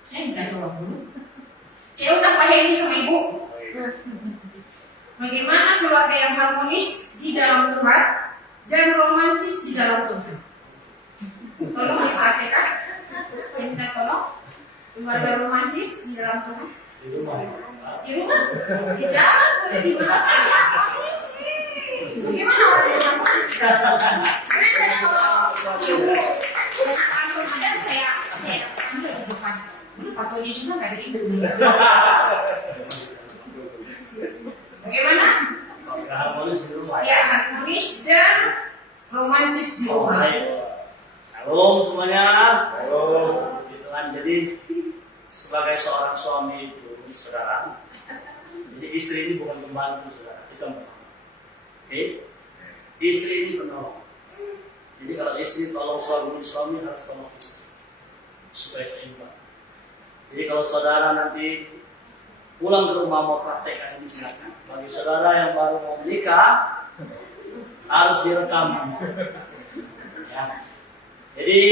Saya minta tolong dulu. Saya udah pahami sama ibu. Bagaimana keluarga yang harmonis di dalam Tuhan dan romantis di dalam Tuhan? Tolong diperhatikan. Saya minta tolong. Keluarga romantis di dalam Tuhan. Di rumah. Di rumah, di jalan, boleh di mana saja. Bagaimana orang yang harmonis? Sebenarnya kalau ibu kantor ada saya ambil di depan. Kantornya juga nggak ada ibu. Bagaimana? Harmonis di rumah. Ya, harmonis dan romantis di rumah. Shalom semuanya. Shalom. Gitu kan. Jadi sebagai seorang suami itu, saudara, jadi istri ini bukan pembantu, saudara, itu yang pertama. Oke? Istri ini penolong. Jadi kalau istri tolong suami harus tolong istri supaya seimbang. Jadi kalau saudara nanti pulang ke rumah mau praktekkan ini silakan. Bagi saudara yang baru mau menikah harus direkam. Ya. Jadi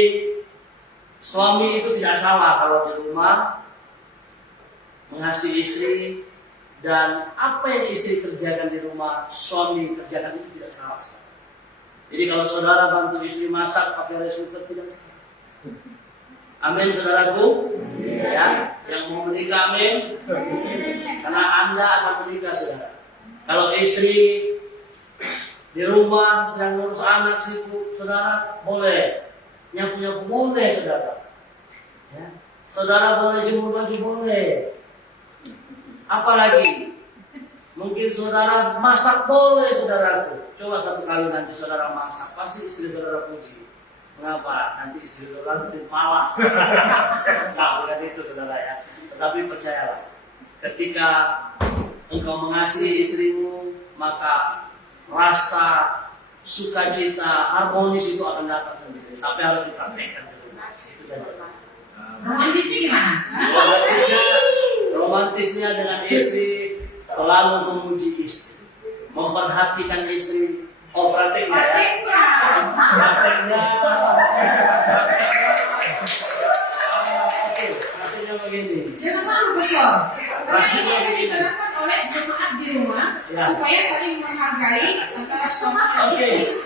suami itu tidak salah kalau di rumah mengasihi istri, dan apa yang istri kerjakan di rumah suami kerjakan itu tidak salah. Jadi kalau saudara bantu istri masak pakai rice cooker tidak salah. Amin saudaraku. Ya, yang mau menikah amin. Karena Anda akan menikah saudara. Kalau istri di rumah sedang ngurus anak sibuk, saudara boleh nyapu-nyapu boleh saudara. Ya. Saudara boleh jemur baju boleh. Apalagi mungkin saudara masak boleh saudaraku. Coba satu kali nanti saudara masak, pasti istri saudara puji. Mengapa? Nanti istri saudara nanti malas. Nah, bukan itu saudara ya. Tetapi percayalah, ketika engkau mengasihi istrimu, maka rasa sukacita, harmonis itu akan datang sendiri. Tapi harus dipraktekkan dulu. Itu saja. Romantisnya gimana? Romantisnya dengan istri selalu memuji istri, memperhatikan istri. Oh, prakteknya ya? Prakteknya begini. Jangan malu besar. Karena ini akan diterapkan oleh jemaat di rumah supaya saling menghargai antara suami dan istri.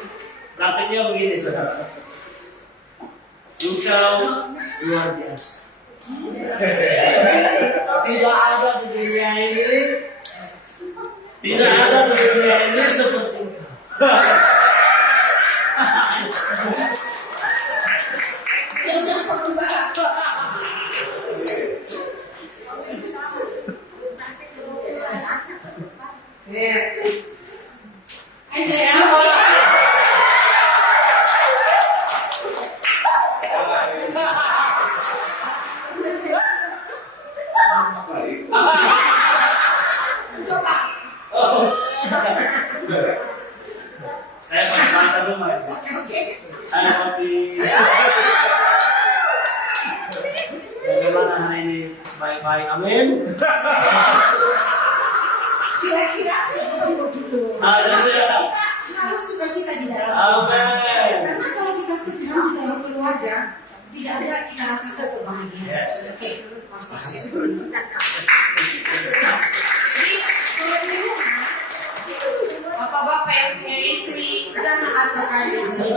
Prakteknya begini, saudara. Engkau luar biasa. Tidak ada di dunia ini seperti engkau. Saya udah pengembara. Aja ya. Coba. Saya pakai bahasa rumah ya. Oke. Saya roti. Bagaimana hari ini? Baik-baik, amin. Kira-kira seperti begitu. Haleluya. Kita harus sukacita di dalam. Amin. Karena kalau kita tegang di dalam keluarga, tidak ada kita rasakan kebahagiaan. Yes. Oke, mas. Jadi kalau di rumah, bapak-bapak yang punya istri, jangan atakan istri.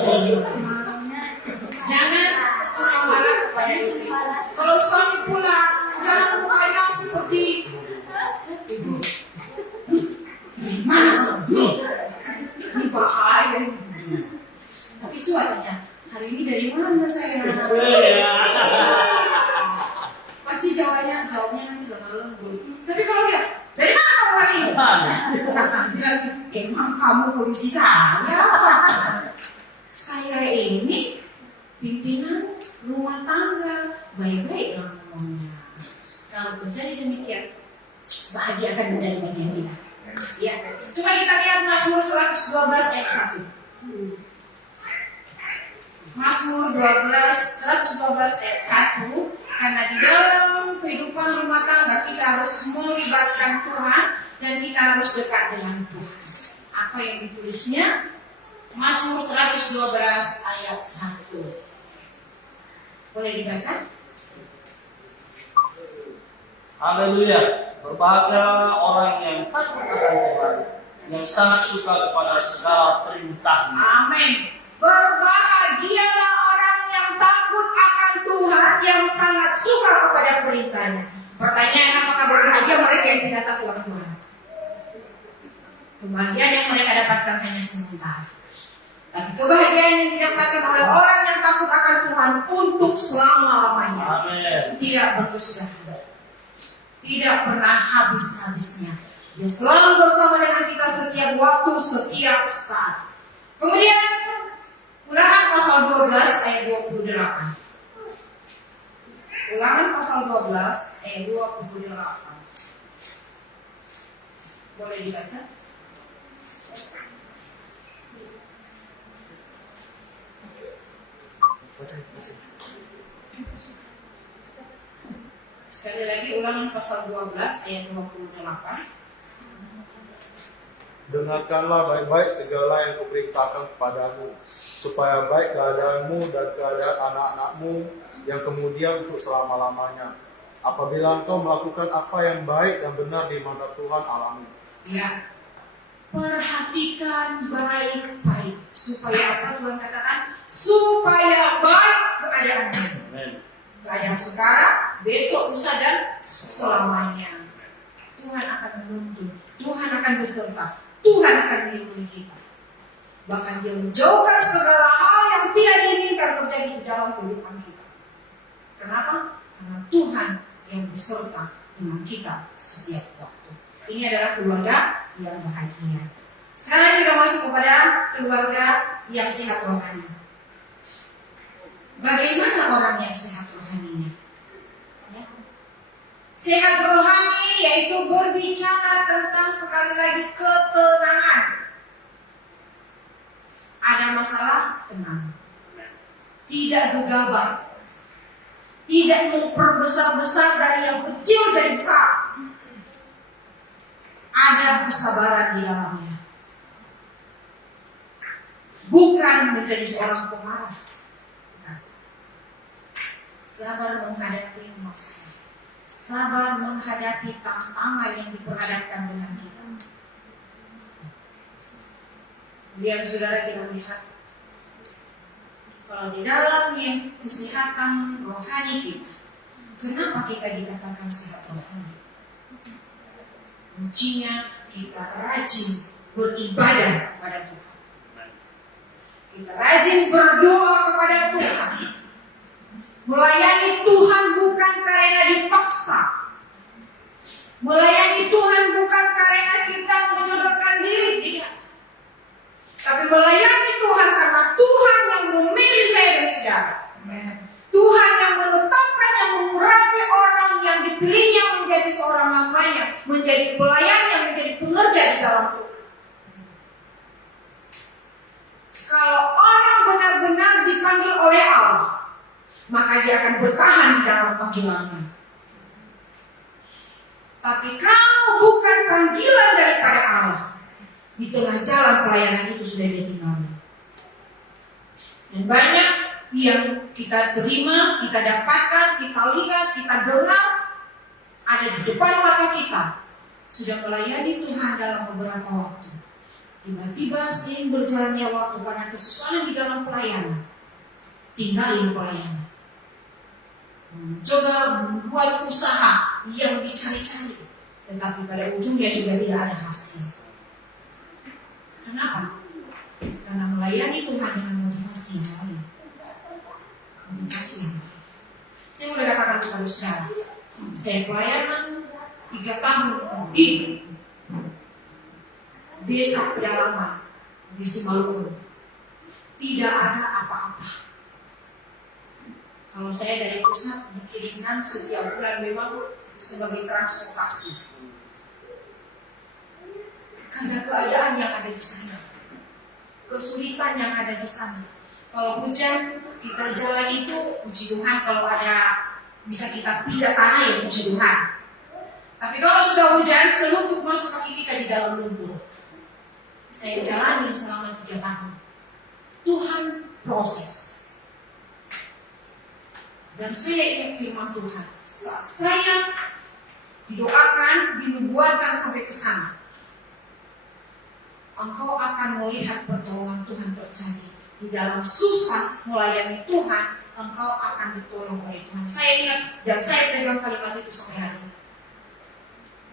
Jangan suka marah kepada istri. Kalau suami pulang, jangan mukanya seperti mana? Ini bahaya. Tapi coba tanya, hari ini dari mana saya? Pasti jawabnya nanti udah malam. Tapi kalau dia dari mana kamu hari ini? Bilang, emang kamu polisi saya? Saya ini pimpinan rumah tangga, baik-baik lah ngomongnya. Kalau terjadi demikian, bahagia akan menjadi bagian kita. Ya, coba kita lihat Mazmur 112 ayat 1. Mazmur 112 ayat 1. Karena di dalam kehidupan rumah tangga kita harus melibatkan Tuhan dan kita harus dekat dengan Tuhan. Apa yang ditulisnya? Mazmur 112 ayat 1. Boleh dibaca? Haleluya. Berbahagia orang yang takut akan Tuhan, yang sangat suka kepada segala perintahnya. Amin. Berbahagialah orang yang takut akan Tuhan, yang sangat suka kepada perintahnya. Pertanyaan, apakah berbahagia mereka yang tidak takut akan Tuhan? Kebahagiaan yang mereka dapatkan hanya sementara. Tapi kebahagiaan yang didapatkan oleh orang yang takut akan Tuhan untuk selama-lamanya. Amin. Tidak berkesudahan. Tidak pernah habis-habisnya. Dia selalu bersama dengan kita setiap waktu, setiap saat. Kemudian Ulangan pasal 12 ayat 28. Ulangan pasal 12 ayat 28. Boleh dibaca? Sekali lagi ulangan pasal 12 ayat 28. Dengarkanlah baik-baik segala yang kuperintahkan kepadamu, supaya baik keadaanmu dan keadaan anak-anakmu yang kemudian untuk selama-lamanya. Apabila engkau melakukan apa yang baik dan benar di mata Tuhan Allahmu. Ya, perhatikan baik-baik. Supaya apa Tuhan katakan? Supaya baik keadaanmu. Keadaan sekarang, besok, lusa, dan selamanya. Tuhan akan menuntun, Tuhan akan beserta, Tuhan akan melindungi kita. Bahkan Dia menjauhkan segala hal yang tidak diinginkan terjadi di dalam kehidupan kita. Kenapa? Karena Tuhan yang beserta dengan kita setiap waktu. Ini adalah keluarga yang bahagia. Sekarang kita masuk kepada keluarga yang sehat rohani. Bagaimana orang yang sehat rohaninya? Ya. Sehat rohani yaitu berbicara tentang sekali lagi ketenangan. Ada masalah, tenang. Tidak gegabah. Tidak memperbesar-besar dari yang kecil jadi besar. Ada kesabaran di dalamnya. Bukan menjadi seorang pemarah. Sabar menghadapi masalah. Sabar menghadapi tantangan yang diperhadapkan dengan kita. Biar saudara kita melihat, kalau di dalam yang kesehatan rohani kita, kenapa kita dikatakan sehat rohani? Kuncinya kita rajin beribadah kepada Tuhan. Kita rajin berdoa kepada Tuhan. Melayani Tuhan bukan karena dipaksa. Melayani Tuhan bukan karena kita menyodorkan diri, tidak. Tapi melayani Tuhan karena Tuhan yang memilih saya dan saudara. Tuhan yang menetapkan, yang mengurapi orang yang dipilihnya menjadi seorang hambanya, menjadi pelayan yang menjadi pengerja di dalam Tuhan. Kalau orang benar-benar dipanggil oleh Allah, maka dia akan bertahan di dalam panggilannya. Tapi kalau bukan panggilan daripada Allah, di tengah jalan pelayanan itu sudah dia tinggalkan. Dan banyak yang kita terima, kita dapatkan, kita lihat, kita dengar, ada di depan mata kita, sudah melayani Tuhan dalam beberapa waktu. Tiba-tiba seiring berjalannya waktu karena kesusahan di dalam pelayanan, tinggalin pelayanan. Coba membuat usaha yang dicari-cari, tetapi pada ujungnya juga tidak ada hasil. Kenapa? Karena melayani Tuhan dengan motivasi yang lain. Motivasi yang lain. Saya boleh katakan kepada saudara, saya pelayanan 3 tahun di desa pedalaman di Simalungun. Tidak ada apa-apa. Kalau saya dari pusat dikirimkan setiap bulan memang sebagai transportasi. Karena keadaan yang ada di sana, kesulitan yang ada di sana. Kalau hujan, kita jalan itu, puji Tuhan kalau ada bisa kita pijak tanah ya puji Tuhan. Tapi kalau sudah hujan, selutut masuk kaki kita di dalam lumpur. Saya jalani selama 3 tahun. Tuhan proses. Dan saya ingat firman Tuhan. Saat saya didoakan, dinubuatkan sampai ke sana, engkau akan melihat pertolongan Tuhan terjadi. Di dalam susah melayani Tuhan, engkau akan ditolong oleh Tuhan. Saya ingat dan saya pegang kalimat itu sampai hari ini.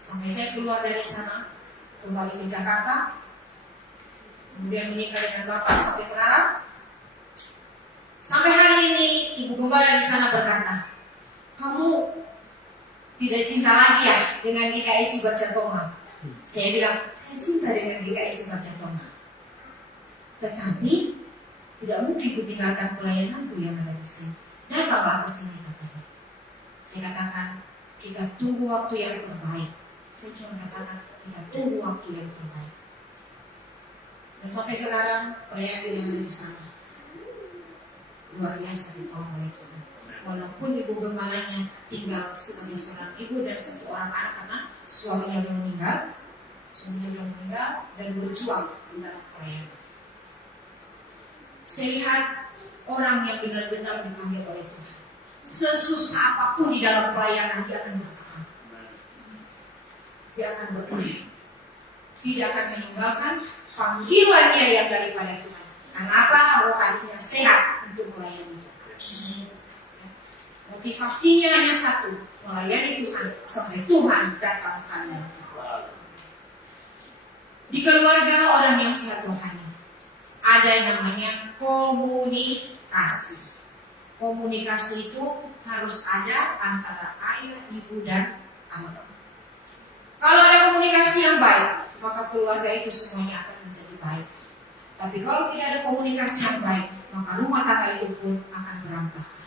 Sampai saya keluar dari sana, kembali ke Jakarta, kemudian menikah dengan Bapak sampai sekarang. Sampai hari ini, Ibu Gembala di sana berkata, kamu tidak cinta lagi ya dengan GKI Barcatonga. Saya bilang, saya cinta dengan GKI Barcatonga. Tetapi tidak mungkin kutinggalkan pelayananku yang ada di sini. Datanglah ke sini, katanya. Saya katakan, kita tunggu waktu yang terbaik. Saya cuma katakan, kita tunggu waktu yang terbaik. Dan sampai sekarang, pelayanan yang ada di sana luar biasa ditolong oleh Tuhan. Walaupun ibu gembalanya tinggal sebagai seorang ibu dan satu orang anak karena suaminya belum meninggal, dan berjuang di dalam pelayanan. Saya lihat orang yang benar-benar dipanggil oleh Tuhan. Sesusah apapun di dalam pelayanan dia akan bertahan. Dia akan bertahan. Tidak akan meninggalkan panggilannya yang daripada Tuhan. Kenapa? Rohaninya sehat untuk melayani Tuhan. Motivasinya hanya satu, melayani Tuhan sampai Tuhan datang kami. Di keluarga orang yang sehat rohani ada yang namanya komunikasi. Komunikasi itu harus ada antara ayah, ibu, dan anak. Kalau ada komunikasi yang baik, maka keluarga itu semuanya akan menjadi baik. Tapi kalau tidak ada komunikasi yang baik, maka rumah tangga itu pun akan berantakan.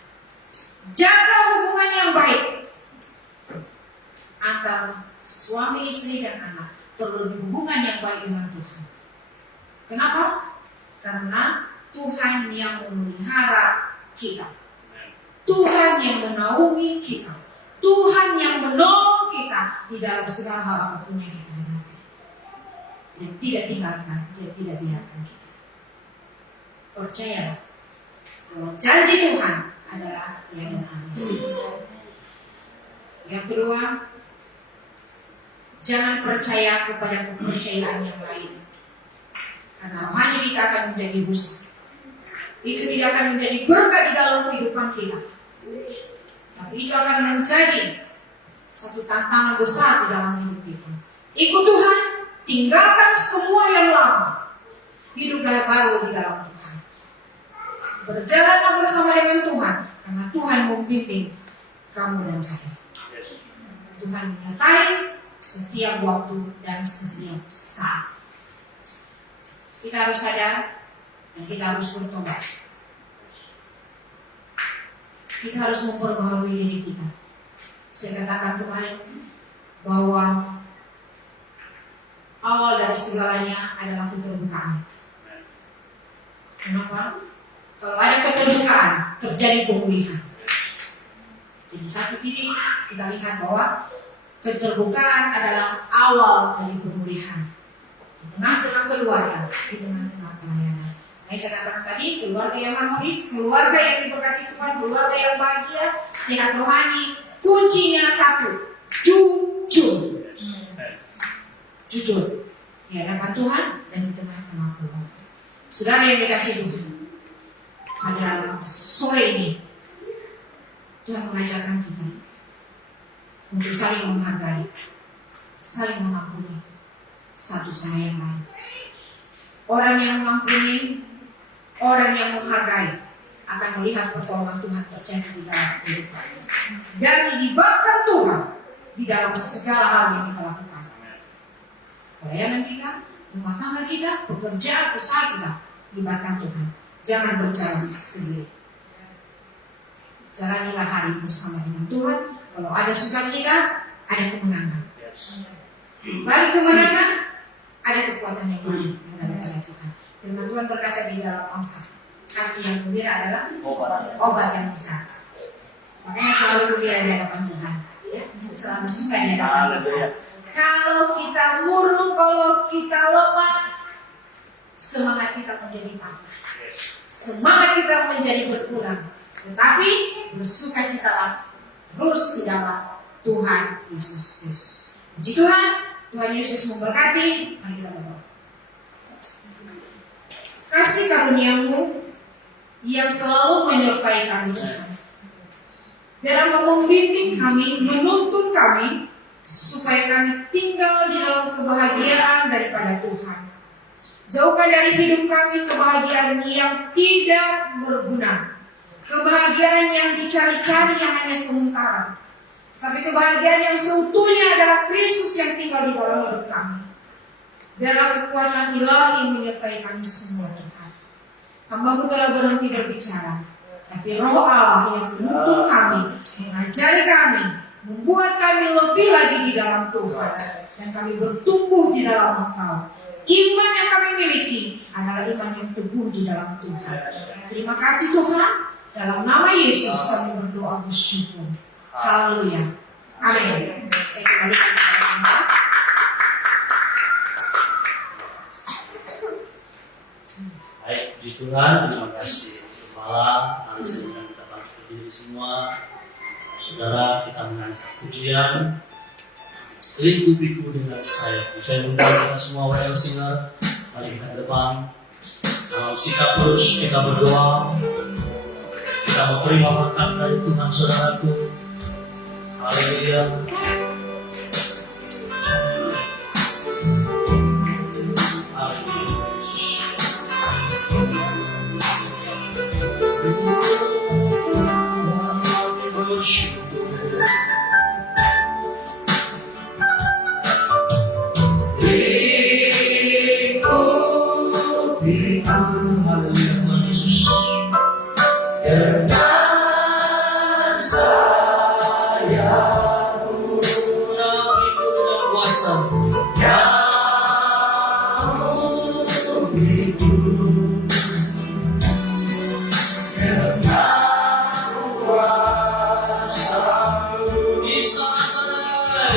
Jaga hubungan yang baik antara suami, istri, dan anak. Terlebih hubungan yang baik dengan Tuhan. Kenapa? Karena Tuhan yang memelihara kita. Tuhan yang menaungi kita. Tuhan yang menolong kita di dalam segala hal apapun yang kita hadapi. Dia tidak tinggalkan, dia tidak biarkan kita. Percayalah bahwa janji Tuhan adalah yang amin. Yang kedua, jangan percaya kepada kepercayaan yang lain, karena rohani kita akan menjadi rusak. Itu tidak akan menjadi berkat di dalam kehidupan kita, tapi itu akan menjadi satu tantangan besar di dalam hidup kita. Ikut Tuhan, tinggalkan semua yang lama, hiduplah baru di dalam Tuhan. Berjalanlah bersama dengan Tuhan, karena Tuhan membimbing kamu dan saya. Tuhan menyertai setiap waktu dan setiap saat. Kita harus sadar dan kita harus bertobat. Kita harus memperbaharui diri kita. Saya katakan kemarin bahwa awal dari segalanya adalah keterbukaan. Kenapa? Kalau ada keterbukaan, terjadi pemulihan. Jadi satu titik kita lihat bahwa keterbukaan adalah awal dari pemulihan. Di tengah-tengah keluarga, di tengah-tengah pelayanan. Nah, saya katakan tadi, keluarga yang harmonis, keluarga yang diberkati Tuhan, keluarga yang bahagia, sehat rohani, kuncinya satu, jujur. Jujur di hadapan Tuhan dan di tengah-tengah keluarga. Saudara yang dikasih Tuhan, pada sore ini Tuhan mengajarkan kita untuk saling menghargai, saling mengampuni satu sama yang lain. Orang yang mengampuni, orang yang menghargai akan melihat pertolongan Tuhan terjadi di dalam kehidupannya dan dilibatkan Tuhan di dalam segala hal yang kita lakukan. Pelayanan kita, rumah tangga kita, pekerjaan, usaha kita, libatkan Tuhan. Jangan berjalan sendiri. Jalanilah hari bersama dengan Tuhan. Kalau ada sukacita, ada kemenangan. Bagi kemenangan, ada kekuatan yang baru dari Tuhan. Firman Tuhan berkata di dalam Amsal, hati yang gembira adalah obat yang menjaga. Makanya selalu gembira di hadapan Tuhan. Ya? Selalu suka di hadapan Tuhan. Kalau kita murung, kalau kita lemah, semangat kita menjadi patah. Semangat kita menjadi berkurang. Tetapi bersukacitalah terus di dalam Tuhan Yesus Kristus. Puji Tuhan, Tuhan Yesus memberkati. Mari kita berdoa. Kasih karunia-Mu yang selalu menyertai kami, Tuhan. Biar Engkau membimbing kami, menuntun kami, supaya kami tinggal di dalam kebahagiaan daripada Tuhan. Jauhkan dari hidup kami kebahagiaan yang tidak berguna, kebahagiaan yang dicari-cari yang hanya sementara, tapi kebahagiaan yang seutuhnya adalah Kristus yang tinggal di dalam hidup kami. Biarlah kekuatan ilahi menyertai kami semua, Tuhan. Hamba-Mu telah berhenti berbicara, tapi Roh Allah yang menuntun kami, mengajari kami, membuat kami lebih lagi di dalam Tuhan, dan kami bertumbuh di dalam Engkau. Iman yang kami miliki adalah iman yang teguh di dalam Tuhan. Terima kasih Tuhan. Dalam nama Yesus kami berdoa bersyukur. Haleluya. Amin. Saya kembalikan kepada Anda. Baik, puji Tuhan, terima kasih untuk malam. Kami sedang kita bangkit berdiri semua. Saudara, kita mengangkat pujian. Lingkupiku dengan saya undang kita semua WL Singer. Mari kita ke depan. Dalam sikap terus kita berdoa. Kita mau terima berkat dari Tuhan saudaraku. Haleluya. Haleluya Yesus. Bersyukur. Haleluya Tuhan Yesus. Dengan saya itu dengan kuasa yang itu dengan kuasa bisa angkat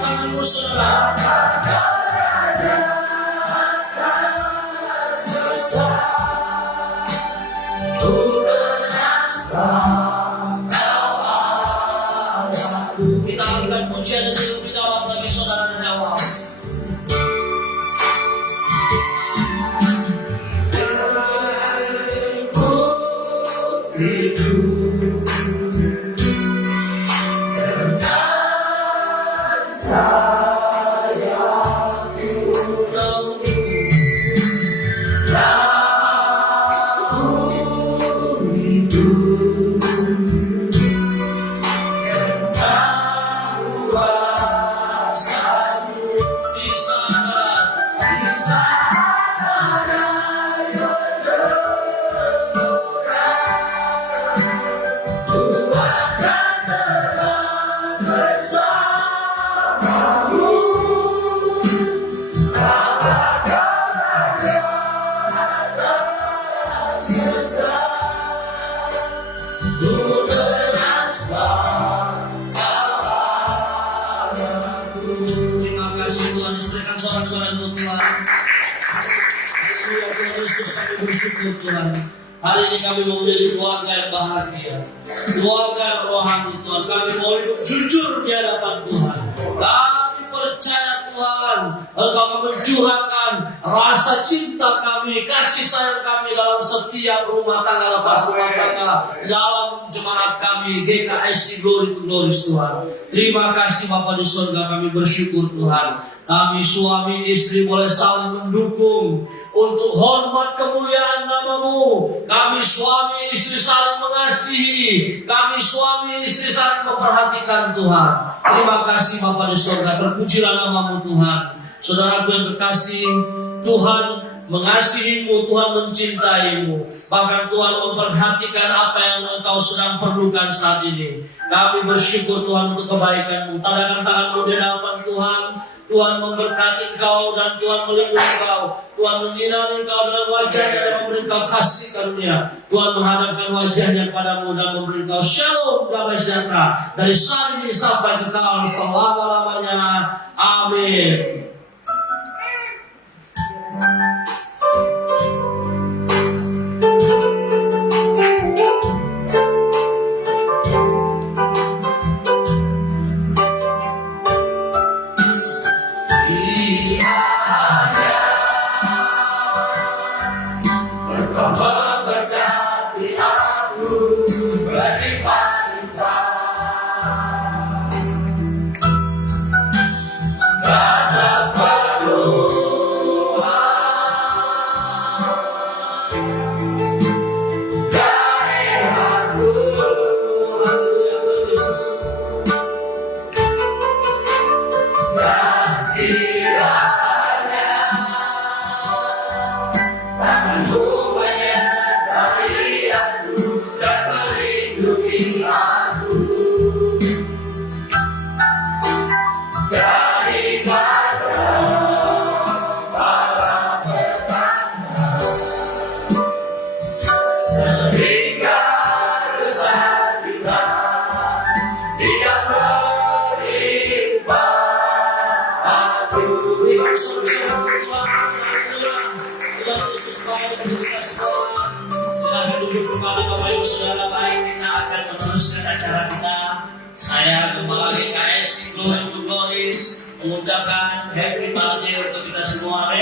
tanganmu saudara. Kita angkat pujian itu lebih dalam lagi saudara dan awal. Terima kasih Tuhan, berikan sorak-sorai untuk Tuhan. Haleluya Tuhan Yesus, kami bersyukur Tuhan. Hari ini kami mau menjadi keluarga yang bahagia, keluarga yang rohani Tuhan. Kami mau hidup jujur di hadapan Tuhan. Kami percaya Tuhan, Engkau mencurahkan rasa cinta kami, kasih sayang kami dalam setiap rumah tangga, lepas rumah tangga, dalam jemaat kami GKS di Glory to Glory Tuhan. Terima kasih Bapa di surga, kami bersyukur Tuhan. Kami suami istri boleh saling mendukung untuk hormat kemuliaan nama-Mu. Kami suami istri saling mengasihi. Kami suami istri saling memperhatikan Tuhan. Terima kasih Bapa di surga, terpujilah nama-Mu Tuhan. Saudaraku yang kekasih, Tuhan mengasihi-Mu, Tuhan mencintai-Mu. Bahkan Tuhan memperhatikan apa yang Engkau sedang perlukan saat ini. Kami bersyukur Tuhan untuk kebaikan-Mu. Tadakan tangan-Mu di hadapan Tuhan. Tuhan memberkati engkau dan Tuhan melindungi engkau. Tuhan menyinari engkau dengan wajahnya dan memberi engkau kasih karunia. Tuhan menghadapkan wajahnya padamu dan memberi engkau shalom, damai sejahtera dari saat ini sampai kekal selama-lamanya. Amin. Silahkan duduk kembali Bapak Ibu Saudara. Baik, kita akan meneruskan acara kita. Saya Gembala GKS Glory to Glories mengucapkan Happy Birthday untuk kita semua.